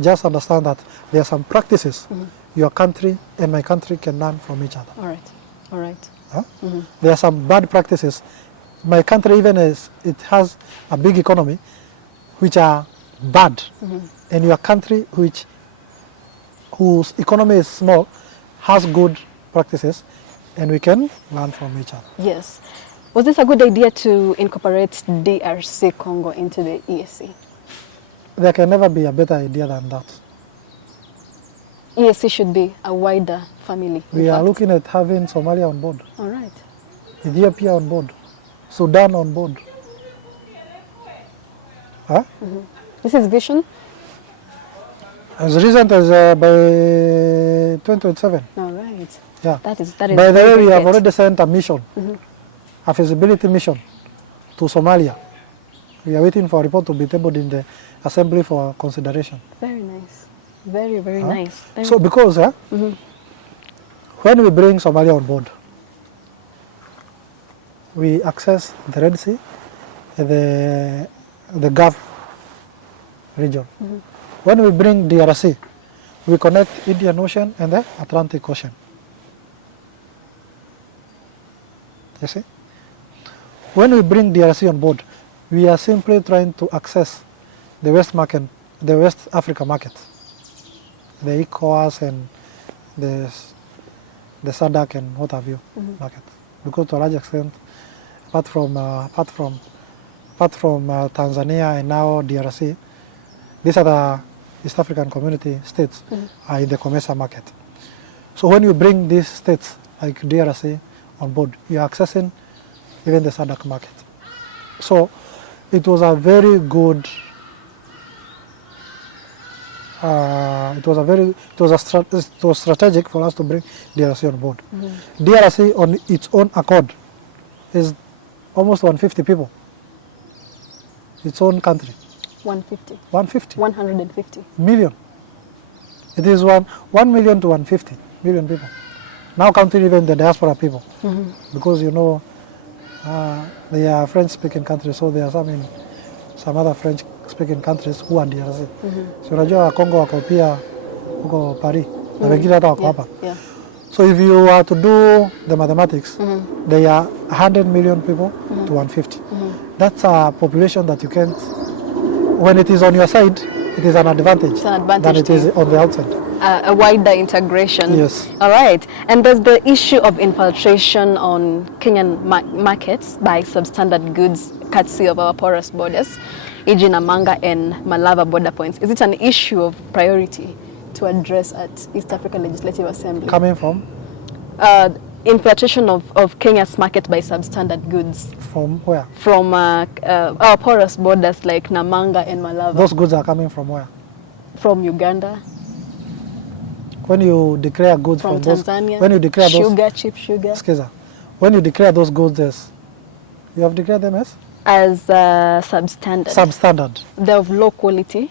Just understand that there are some practices your country and my country can learn from each other. All right. All right. Huh? There are some bad practices. My country, even as it has a big economy, which are bad, and your country, whose economy is small, has good practices, and we can learn from each other. Yes. Was this a good idea to incorporate DRC Congo into the EAC? There can never be a better idea than that. EAC should be a wider family. We are looking at having Somalia on board, All right. Ethiopia on board, Sudan on board. Huh? This is vision? As recent as by 2027. All right. Yeah. That is By the way, very we have good. already sent a mission, a feasibility mission to Somalia. We are waiting for a report to be tabled in the Assembly for consideration. Very nice. Very, very nice. Very So because when we bring Somalia on board, we access the Red Sea, the Gulf region. When we bring DRC, we connect Indian Ocean and the Atlantic Ocean. You see? When we bring DRC on board, we are simply trying to access the West market, the West Africa market, the ECOWAS and the SADC and what have you market. Because to a large extent, apart from Tanzania and now DRC, these are the East African community states are in the commercial market. So when you bring these states like DRC on board, you are accessing even the SADC market. So it was a very good, it was strategic for us to bring DRC on board. DRC on its own accord is almost 150 people. Its own country. 150. 150. 150. Million. It is 1 million to 150 million people. Now counting even the diaspora people. Because you know, they are French-speaking countries, so there are some other French-speaking countries who are DRC. So unajua Congo wako pia huko Paris, na wengine hata wako hapa. So if you are to do the mathematics, they are 100 million people to 150. That's a population that you can't, when it is on your side, it is an advantage, than it is on the outside. A wider integration. Yes. All right. And there's the issue of infiltration on Kenyan markets by substandard goods, courtesy of our porous borders, e.g. Namanga and Malava border points. Is it an issue of priority to address at East African Legislative Assembly? Coming from? Infiltration of Kenya's market by substandard goods. From where? From our porous borders like Namanga and Malava. Those goods are coming from where? From Uganda. When you declare goods from those, Tanzania, when you declare sugar, those, cheap sugar. Skiza, when you declare those goods as, you have declared them as? as substandard. Substandard. They're of low quality,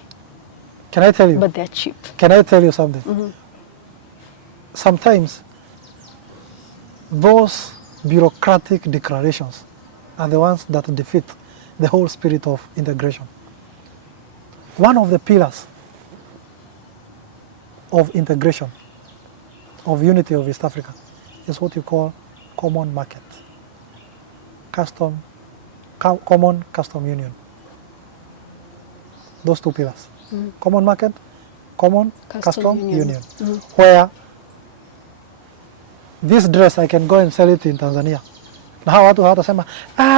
Can I tell you? but they're cheap. Can I tell you something? Sometimes those bureaucratic declarations are the ones that defeat the whole spirit of integration. One of the pillars of integration, of unity of East Africa, is what you call common market, common custom union. Those two pillars, common market, common custom union, where this dress I can go and sell it in Tanzania. Na hawa watu hawatasema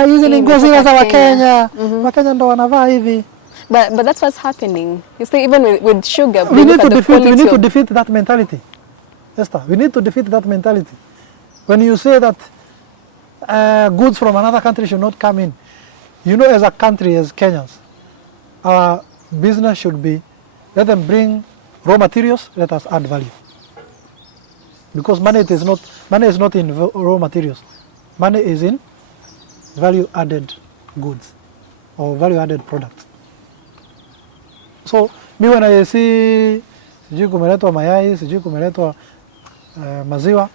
hizi ni nguo zile za Wakenya. Wakenya ndo wanavaa hivi. But that's what's happening. You see, even with sugar, we need to defeat that mentality. Esther, we need to defeat that mentality. When you say that goods from another country should not come in, you know, as a country, as Kenyans, our business should be, let them bring raw materials, let us add value. Because money is not in raw materials. Money is in value-added goods or value-added products. So, me when I see sijui kumeletwa mayai, sijui kumeletwa maziwa,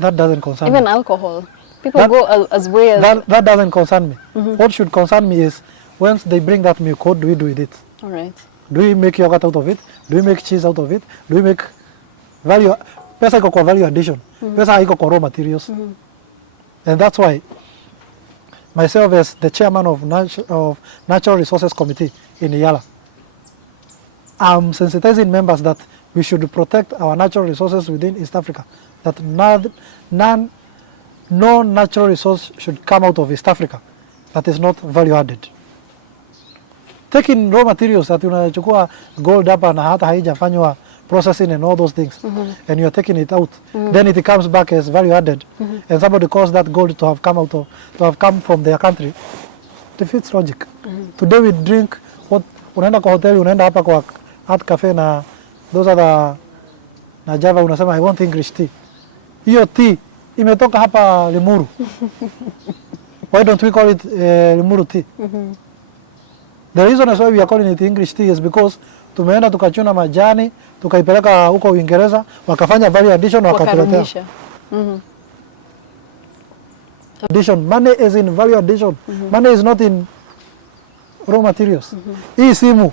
that doesn't concern me. Even alcohol. People go as way as... That doesn't concern me. What should concern me is, once they bring that milk, what do we do with it? All right. Do we make yogurt out of it? Do we make cheese out of it? Do we make value? Pesa iko kwa value addition. Pesa haiko kwa raw materials. And that's why myself as the chairman of Natural Resources Committee in EALA, I'm sensitizing members that we should protect our natural resources within East Africa, that no natural resource should come out of East Africa that is not value added. Taking raw materials that unachukua gold hapa na hata haijafanywa processing and all those things, and you're taking it out, then it comes back as value added, and somebody calls that gold to have come from their country, defeats logic. Today we drink what, unaenda kwa hoteli, unaenda hapa kwa Art Cafe na those are na Java, unasema I want English tea. Hiyo tea imetoka hapa Limuru. Why don't we call it Limuru tea? The reason why we are calling it English tea is because tumeenda tukachuna majani, tukaipeleka huko Uingereza, wakafanya value addition, wakatuletea. Addition. Money is in value addition. Money is not in raw materials. Hii simu,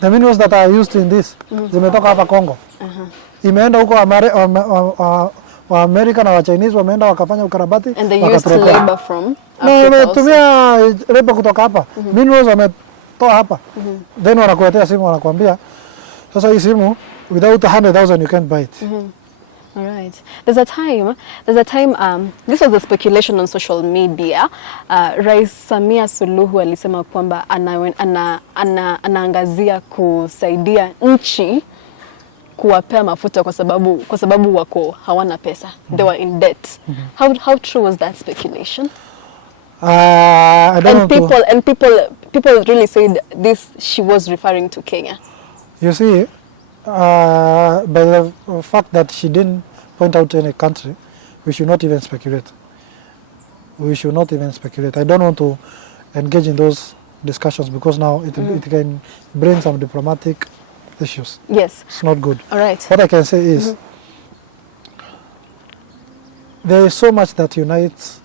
the minerals that are used in this, zimetoka hapa Congo. Imeenda huko wa America na wa Chinese wameenda wakafanya ukarabati. And they used labor from Africa. Wametumia labor kutoka hapa. Minerals wametoa hapa. Then wanakuletea simu, wanakuambia sasa hii simu without 100,000 you can't buy it. All right. There's a time, this was a speculation on social media. Rais Samia Suluhu alisema kwamba anaangazia kusaidia nchi kuwapea mafuta kwa sababu wako hawana pesa. They were in debt. How true was that speculation? I don't know. People really said this, she was referring to Kenya. You see, by the fact that she didn't point out any country, we should not even speculate. We should not even speculate. I don't want to engage in those discussions because now it can bring some diplomatic issues. Yes. It's not good. All right. What I can say is there is so much that unites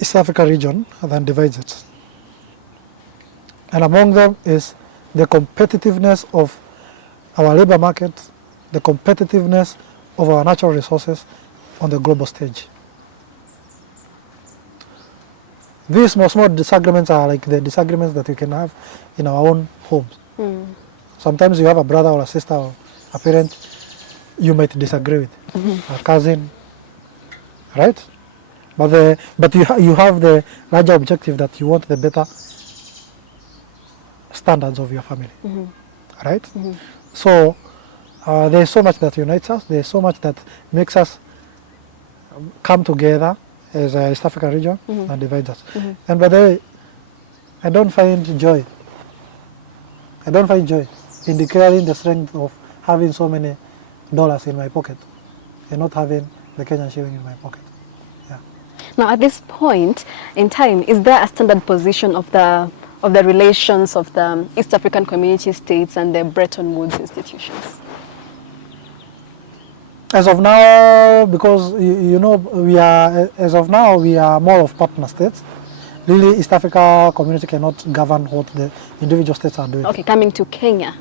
East Africa region than divides it. And among them is the competitiveness of our labor market, the competitiveness of our natural resources on the global stage. These small disagreements are like the disagreements that we can have in our own homes. Sometimes you have a brother or a sister or a parent you might disagree with, a cousin, right? But you have the larger objective that you want the better standards of your family, right? So there is so much that unites us. There is so much that makes us come together as a East African region and divides us. And by the way, I don't find joy in declaring the strength of having so many dollars in my pocket and not having the Kenyan shilling in my pocket. Yeah. Now, at this point in time, is there a standard position of the relations of the East African Community States and the Bretton Woods institutions? As of now, because you know, we are more of partner states. Really, East Africa community cannot govern what the individual states are doing. Okay, coming to Kenya.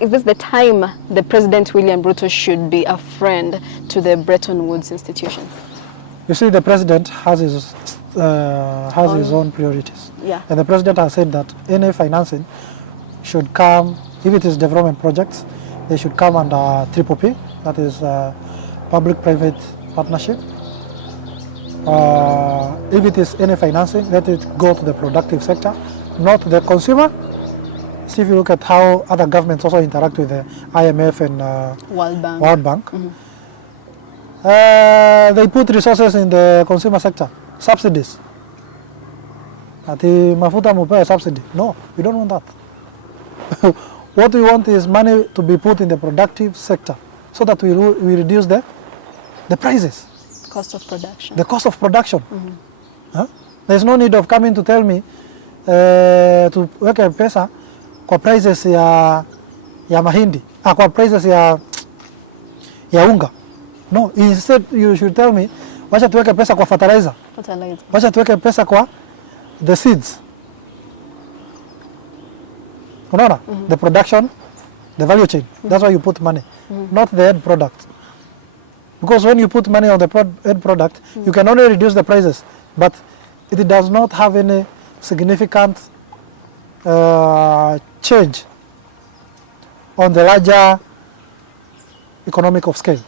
Is this the time the President William Ruto should be a friend to the Bretton Woods institutions? You see, the president has his own priorities. Yeah. And the president has said that any financing should come, if it is development projects, they should come under PPP, that is public-private partnership. If it is any financing, let it go to the productive sector, not the consumer. See, if you look at how other governments also interact with the IMF and World Bank. Mm-hmm. They put resources in the consumer sector, subsidies. Ati mafuta mupewe subsidy. No, we don't want that. What we want is money to be put in the productive sector so that we reduce the prices. Cost of production. The cost of production. Mm-hmm. Huh? There's no need of coming to tell me to weke pesa kwa prices ya mahindi, kwa prices ya unga. No, instead you should tell me, wacha tuweke pesa kwa fertilizer. Wacha tuweke pesa kwa the seeds. Unaona? The production, the value chain. That's why you put money, not the end product. Because when you put money on the end product, you can only reduce the prices, but it does not have any significant change on the larger economic of scale.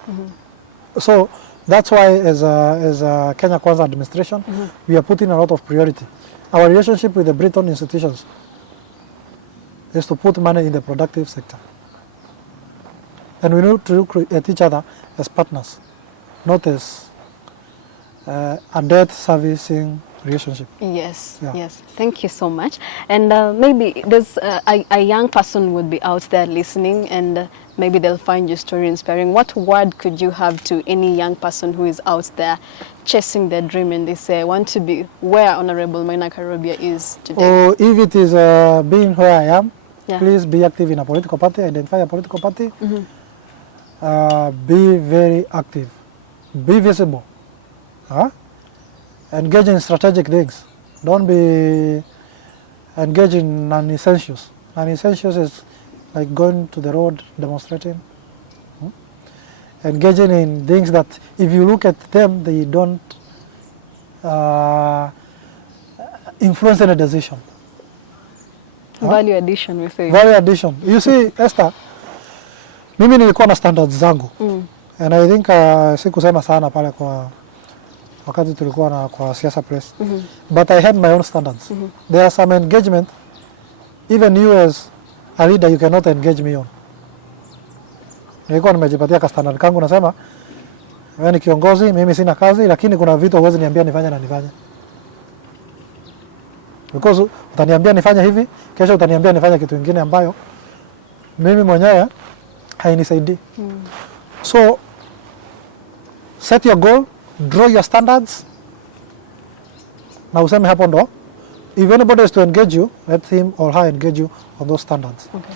So that's why as a Kenya Kwanza administration, we are putting a lot of priority. Our relationship with the Bretton institutions is to put money in the productive sector. And we need to look at each other as partners, not as a debt servicing relationship. Yes, Yeah. yes. Thank you so much. And maybe there's a young person would be out there listening, and maybe they'll find your story inspiring. What word could you have to any young person who is out there chasing their dream and they say, I want to be where Honorable Maina Karobia is today? Or if it is being where I am, Yeah. please be active in a political party, identify a political party, be very active, be visible, engage in strategic things. Don't be engaged in non-essentials. Non-essentials is like going to the road, demonstrating, engaging in things that if you look at them, they don't influence any decision. Value addition, we say. Value addition. You see, Esther, mimi nilikuwa na standards zangu. And I think sikusema sana pale kwa wakati tulikuwa na kwa siasa press. But I had my own standards. There are some engagement, even you as a leader, you cannot engage me on. Nilikuwa nimejipatia ka standard kangu, nasema wewe ni kiongozi, mimi sina kazi, lakini kuna vitu huwezi niambia nifanye na nifanye. Because utaniambia nifanye hivi, kesho utaniambia nifanye kitu kingine ambayo mimi mwenyewe hainisaidii. So set your goal, draw your standards, na useme hapo ndo. If anybody is to engage you, let him or her engage you on those standards. Okay.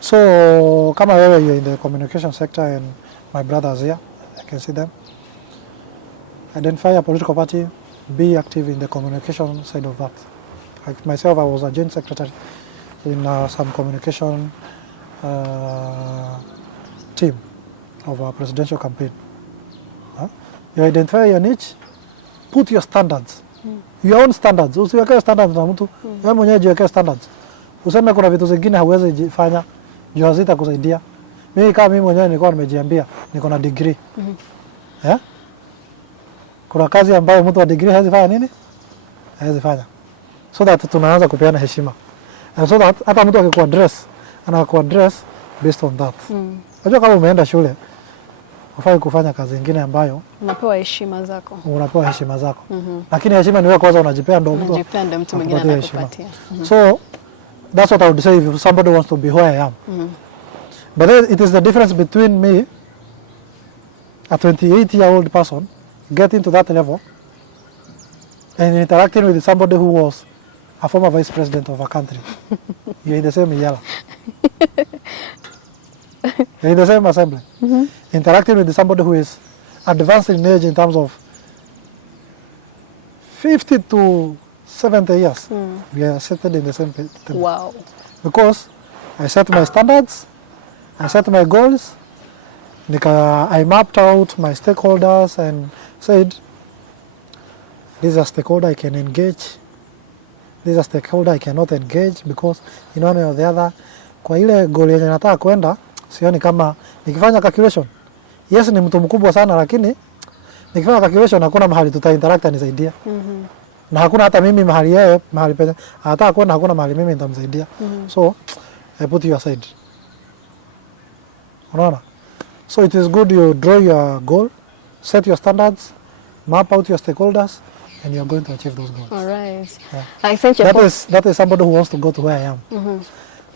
So kama wewe you're in the communication sector and my brothers here, I can see them. Identify a political party, be active in the communication side of that. Like myself, I was a joint secretary in some communication team of a presidential campaign. You identify your niche, put your standards, your own standards. Usiweke standards na mtu, wewe mwenyewe jiweke standards. Useme kuna vitu zingine hauwezi jifanya, juu hazitakusaidia. Mimi kama mimi mwenyewe nilikuwa nimejiambia niko na degree. Kuna kazi ambayo mtu wa degree hawezi fanya nini? Hawezi fanya. So that tunaanza kupeana heshima. And so that hata mtu akikuaddress, anakuaddress based on that. Unajua kama umeenda shule, ufai kufanya kazi nyingine ambayo Unapewa heshima zako. Unapewa heshima zako. Lakini heshima ni wewe kwanza unajipea ndo mtu. Unajipea ndo mtu mwingine anakupatia. So that's what I would say if somebody wants to be where I am. But then it is the difference between me, a 28-year-old person, getting to that level, and interacting with somebody who was a former vice president of a country. You're in the same EALA. You're in the same assembly. Interacting with somebody who is advanced in age in terms of 50 to 70 years. We are seated in the same table. Wow. Because I set my standards, I set my goals, I mapped out my stakeholders and said, this is a stakeholder I can engage, this is a stakeholder I cannot engage because in one way or the other, kwa ile goal yenye nataka kwenda, sioni kama nikifanya calculation. Yes, ni mtu mkubwa sana lakini nikifanya calculation hakuna mahali interact anisaidia. Na hakuna hata mimi mahali yeye, mahali penye anataka kwenda hakuna mahali mimi nitamsaidia. So I put you aside. Unaona? So it is good you draw your goal, set your standards, map out your stakeholders, and you are going to achieve those goals. All right. Yeah. I think that is somebody who wants to go to where I am.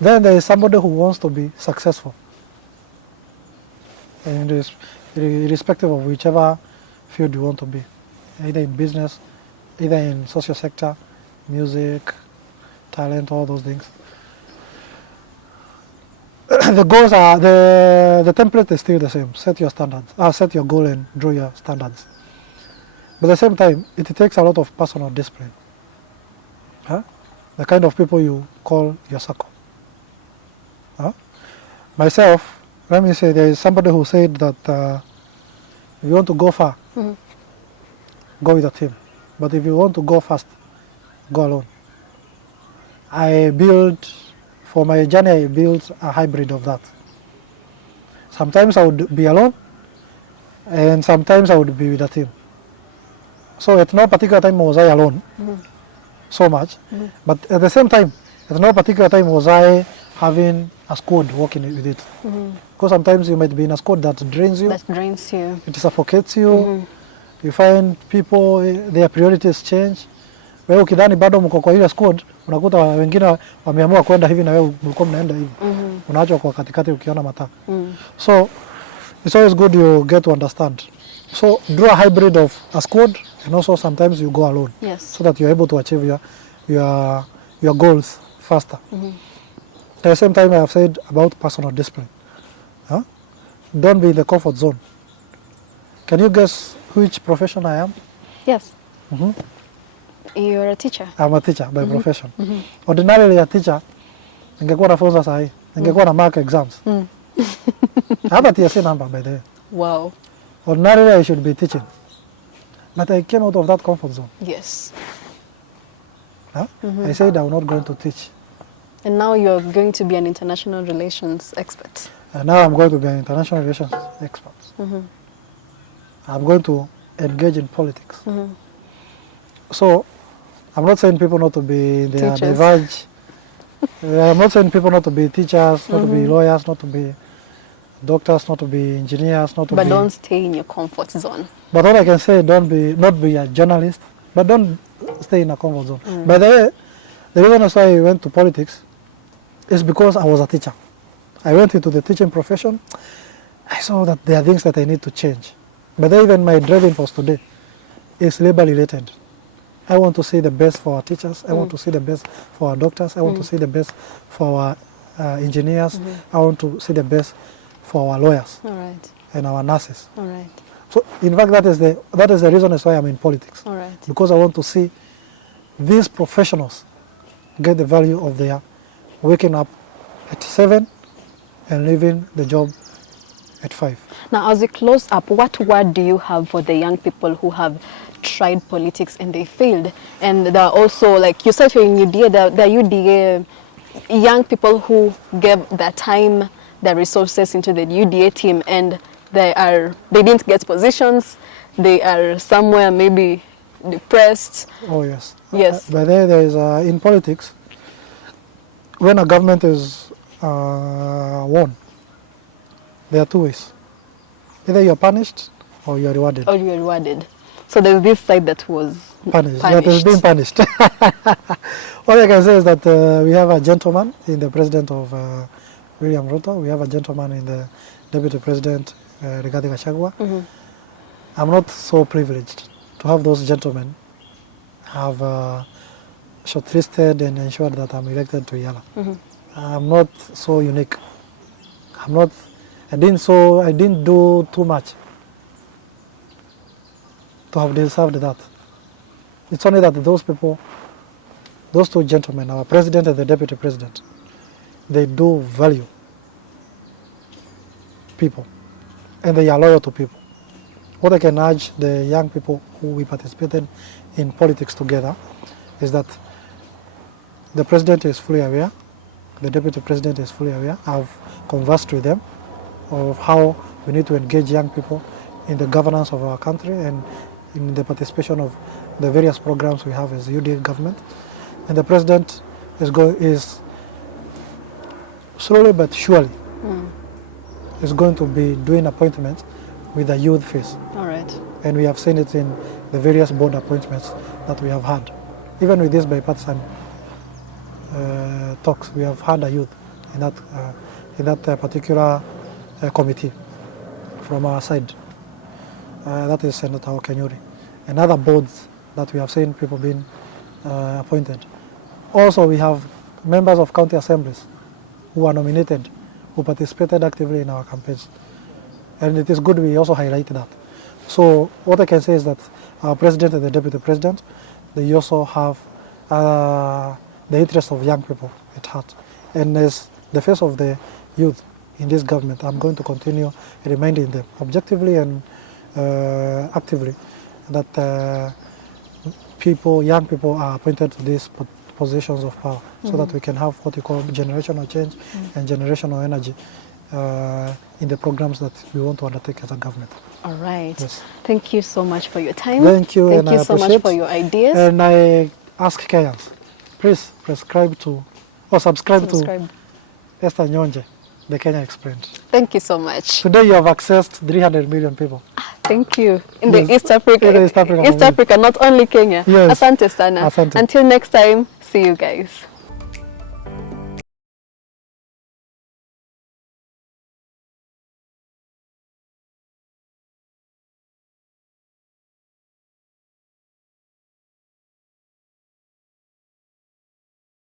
Then there is somebody who wants to be successful. And irrespective of whichever field you want to be, either in business, either in social sector, music, talent, all those things. The goals are, the template is still the same. Set your standards, set your goal and draw your standards. But at the same time, it takes a lot of personal discipline. Huh? The kind of people you call your circle. Huh? Myself, let me say, there is somebody who said that if you want to go far, go with a team. But if you want to go fast, go alone. For my journey, I built a hybrid of that. Sometimes I would be alone, and sometimes I would be with a team. So at no particular time was I alone, so much. But at the same time, at no particular time was I having a squad working with it. Because sometimes you might be in a squad that drains you. That drains you. It suffocates you. You find people, their priorities change. Wewe ukidhani bado mko kwa ile squad, unakuta wengine wameamua kwenda hivi na wewe mlikuwa mnaenda hivi. Unaachwa kwa katikati ukiona mataa. So it's always good you get to understand. So do a hybrid of a squad and also sometimes you go alone. Yes. So that you're able to achieve your goals faster. At the same time I have said about personal discipline. Huh? Don't be in the comfort zone. Can you guess which profession I am? Yes. You're a teacher. I'm a teacher by profession. Ordinarily a teacher, ningekuwa nafunza sahi, ningekuwa na mark exams. I have a TSA number by the way. Wow. Ordinarily I should be teaching. But I came out of that comfort zone. Yes. Huh? I said I'm not going to teach. And now you're going to be an international relations expert. And now I'm going to be an international relations expert. I'm going to engage in politics. So I'm not saying people not to be their diverge. I'm not saying people not to be teachers, not to be lawyers, not to be doctors, not to be engineers, not to but be... But don't stay in your comfort zone. But all I can say, not be a journalist, but don't stay in a comfort zone. By the way, the reason why I went to politics is because I was a teacher. I went into the teaching profession. I saw that there are things that I need to change. But even my driving force today is labor related. I want to see the best for our teachers. I want to see the best for our doctors. I want to see the best for our engineers. I want to see the best for our lawyers and our nurses. So in fact, that is the reason why I'm in politics. Because I want to see these professionals get the value of their waking up at 7 and leaving the job at 5. Now, as we close up, what word do you have for the young people who have tried politics and they failed? And there are also, like you said in UDA, the UDA young people who gave their time, their resources into the UDA team, and they didn't get positions. They are somewhere maybe depressed. Oh yes. Yes. But there is in politics, when a government is won, there are two ways. Either you are punished or you are rewarded. Or you are rewarded. So there's this side that was punished. That is being punished. All I can say is that we have a gentleman in the president of William Ruto. We have a gentleman in the deputy president, Rigathi Gachagua. I'm not so privileged to have those gentlemen have shortlisted and ensured that I'm elected to EALA. I'm not so unique. I didn't do too much to have deserved that. It's only that those people, those two gentlemen, our president and the deputy president, they do value people and they are loyal to people. What I can urge the young people who we participated in politics together is that the president is fully aware, the deputy president is fully aware. I've conversed with them of how we need to engage young people in the governance of our country and in the participation of the various programs we have as UDA government. And the president is slowly but surely is going to be doing appointments with the youth face. All right. And we have seen it in the various board appointments that we have had. Even with this bipartisan talks, we have had a youth in that particular committee from our side. That is Senator Kenyuri. And other boards that we have seen people being appointed. Also, we have members of county assemblies who are nominated, who participated actively in our campaigns. And it is good we also highlight that. So what I can say is that our president and the deputy president, they also have the interest of young people at heart. And as the face of the youth in this government, I'm going to continue reminding them objectively and actively that young people are appointed to these positions of power so that we can have what we call generational change and generational energy in the programs that we want to undertake as a government. All right. Yes. Thank you so much for your time. Thank you. Thank you so much for your ideas. And I ask Kenyans, please subscribe to Esther Nyonje, the Kenya Explained. Thank you so much. Today you have accessed 300 million people. Thank you. In Yes. the East Africa. In the East Africa East Africa, not only Kenya. Yes. Asante sana. Asante. Until next time, see you guys.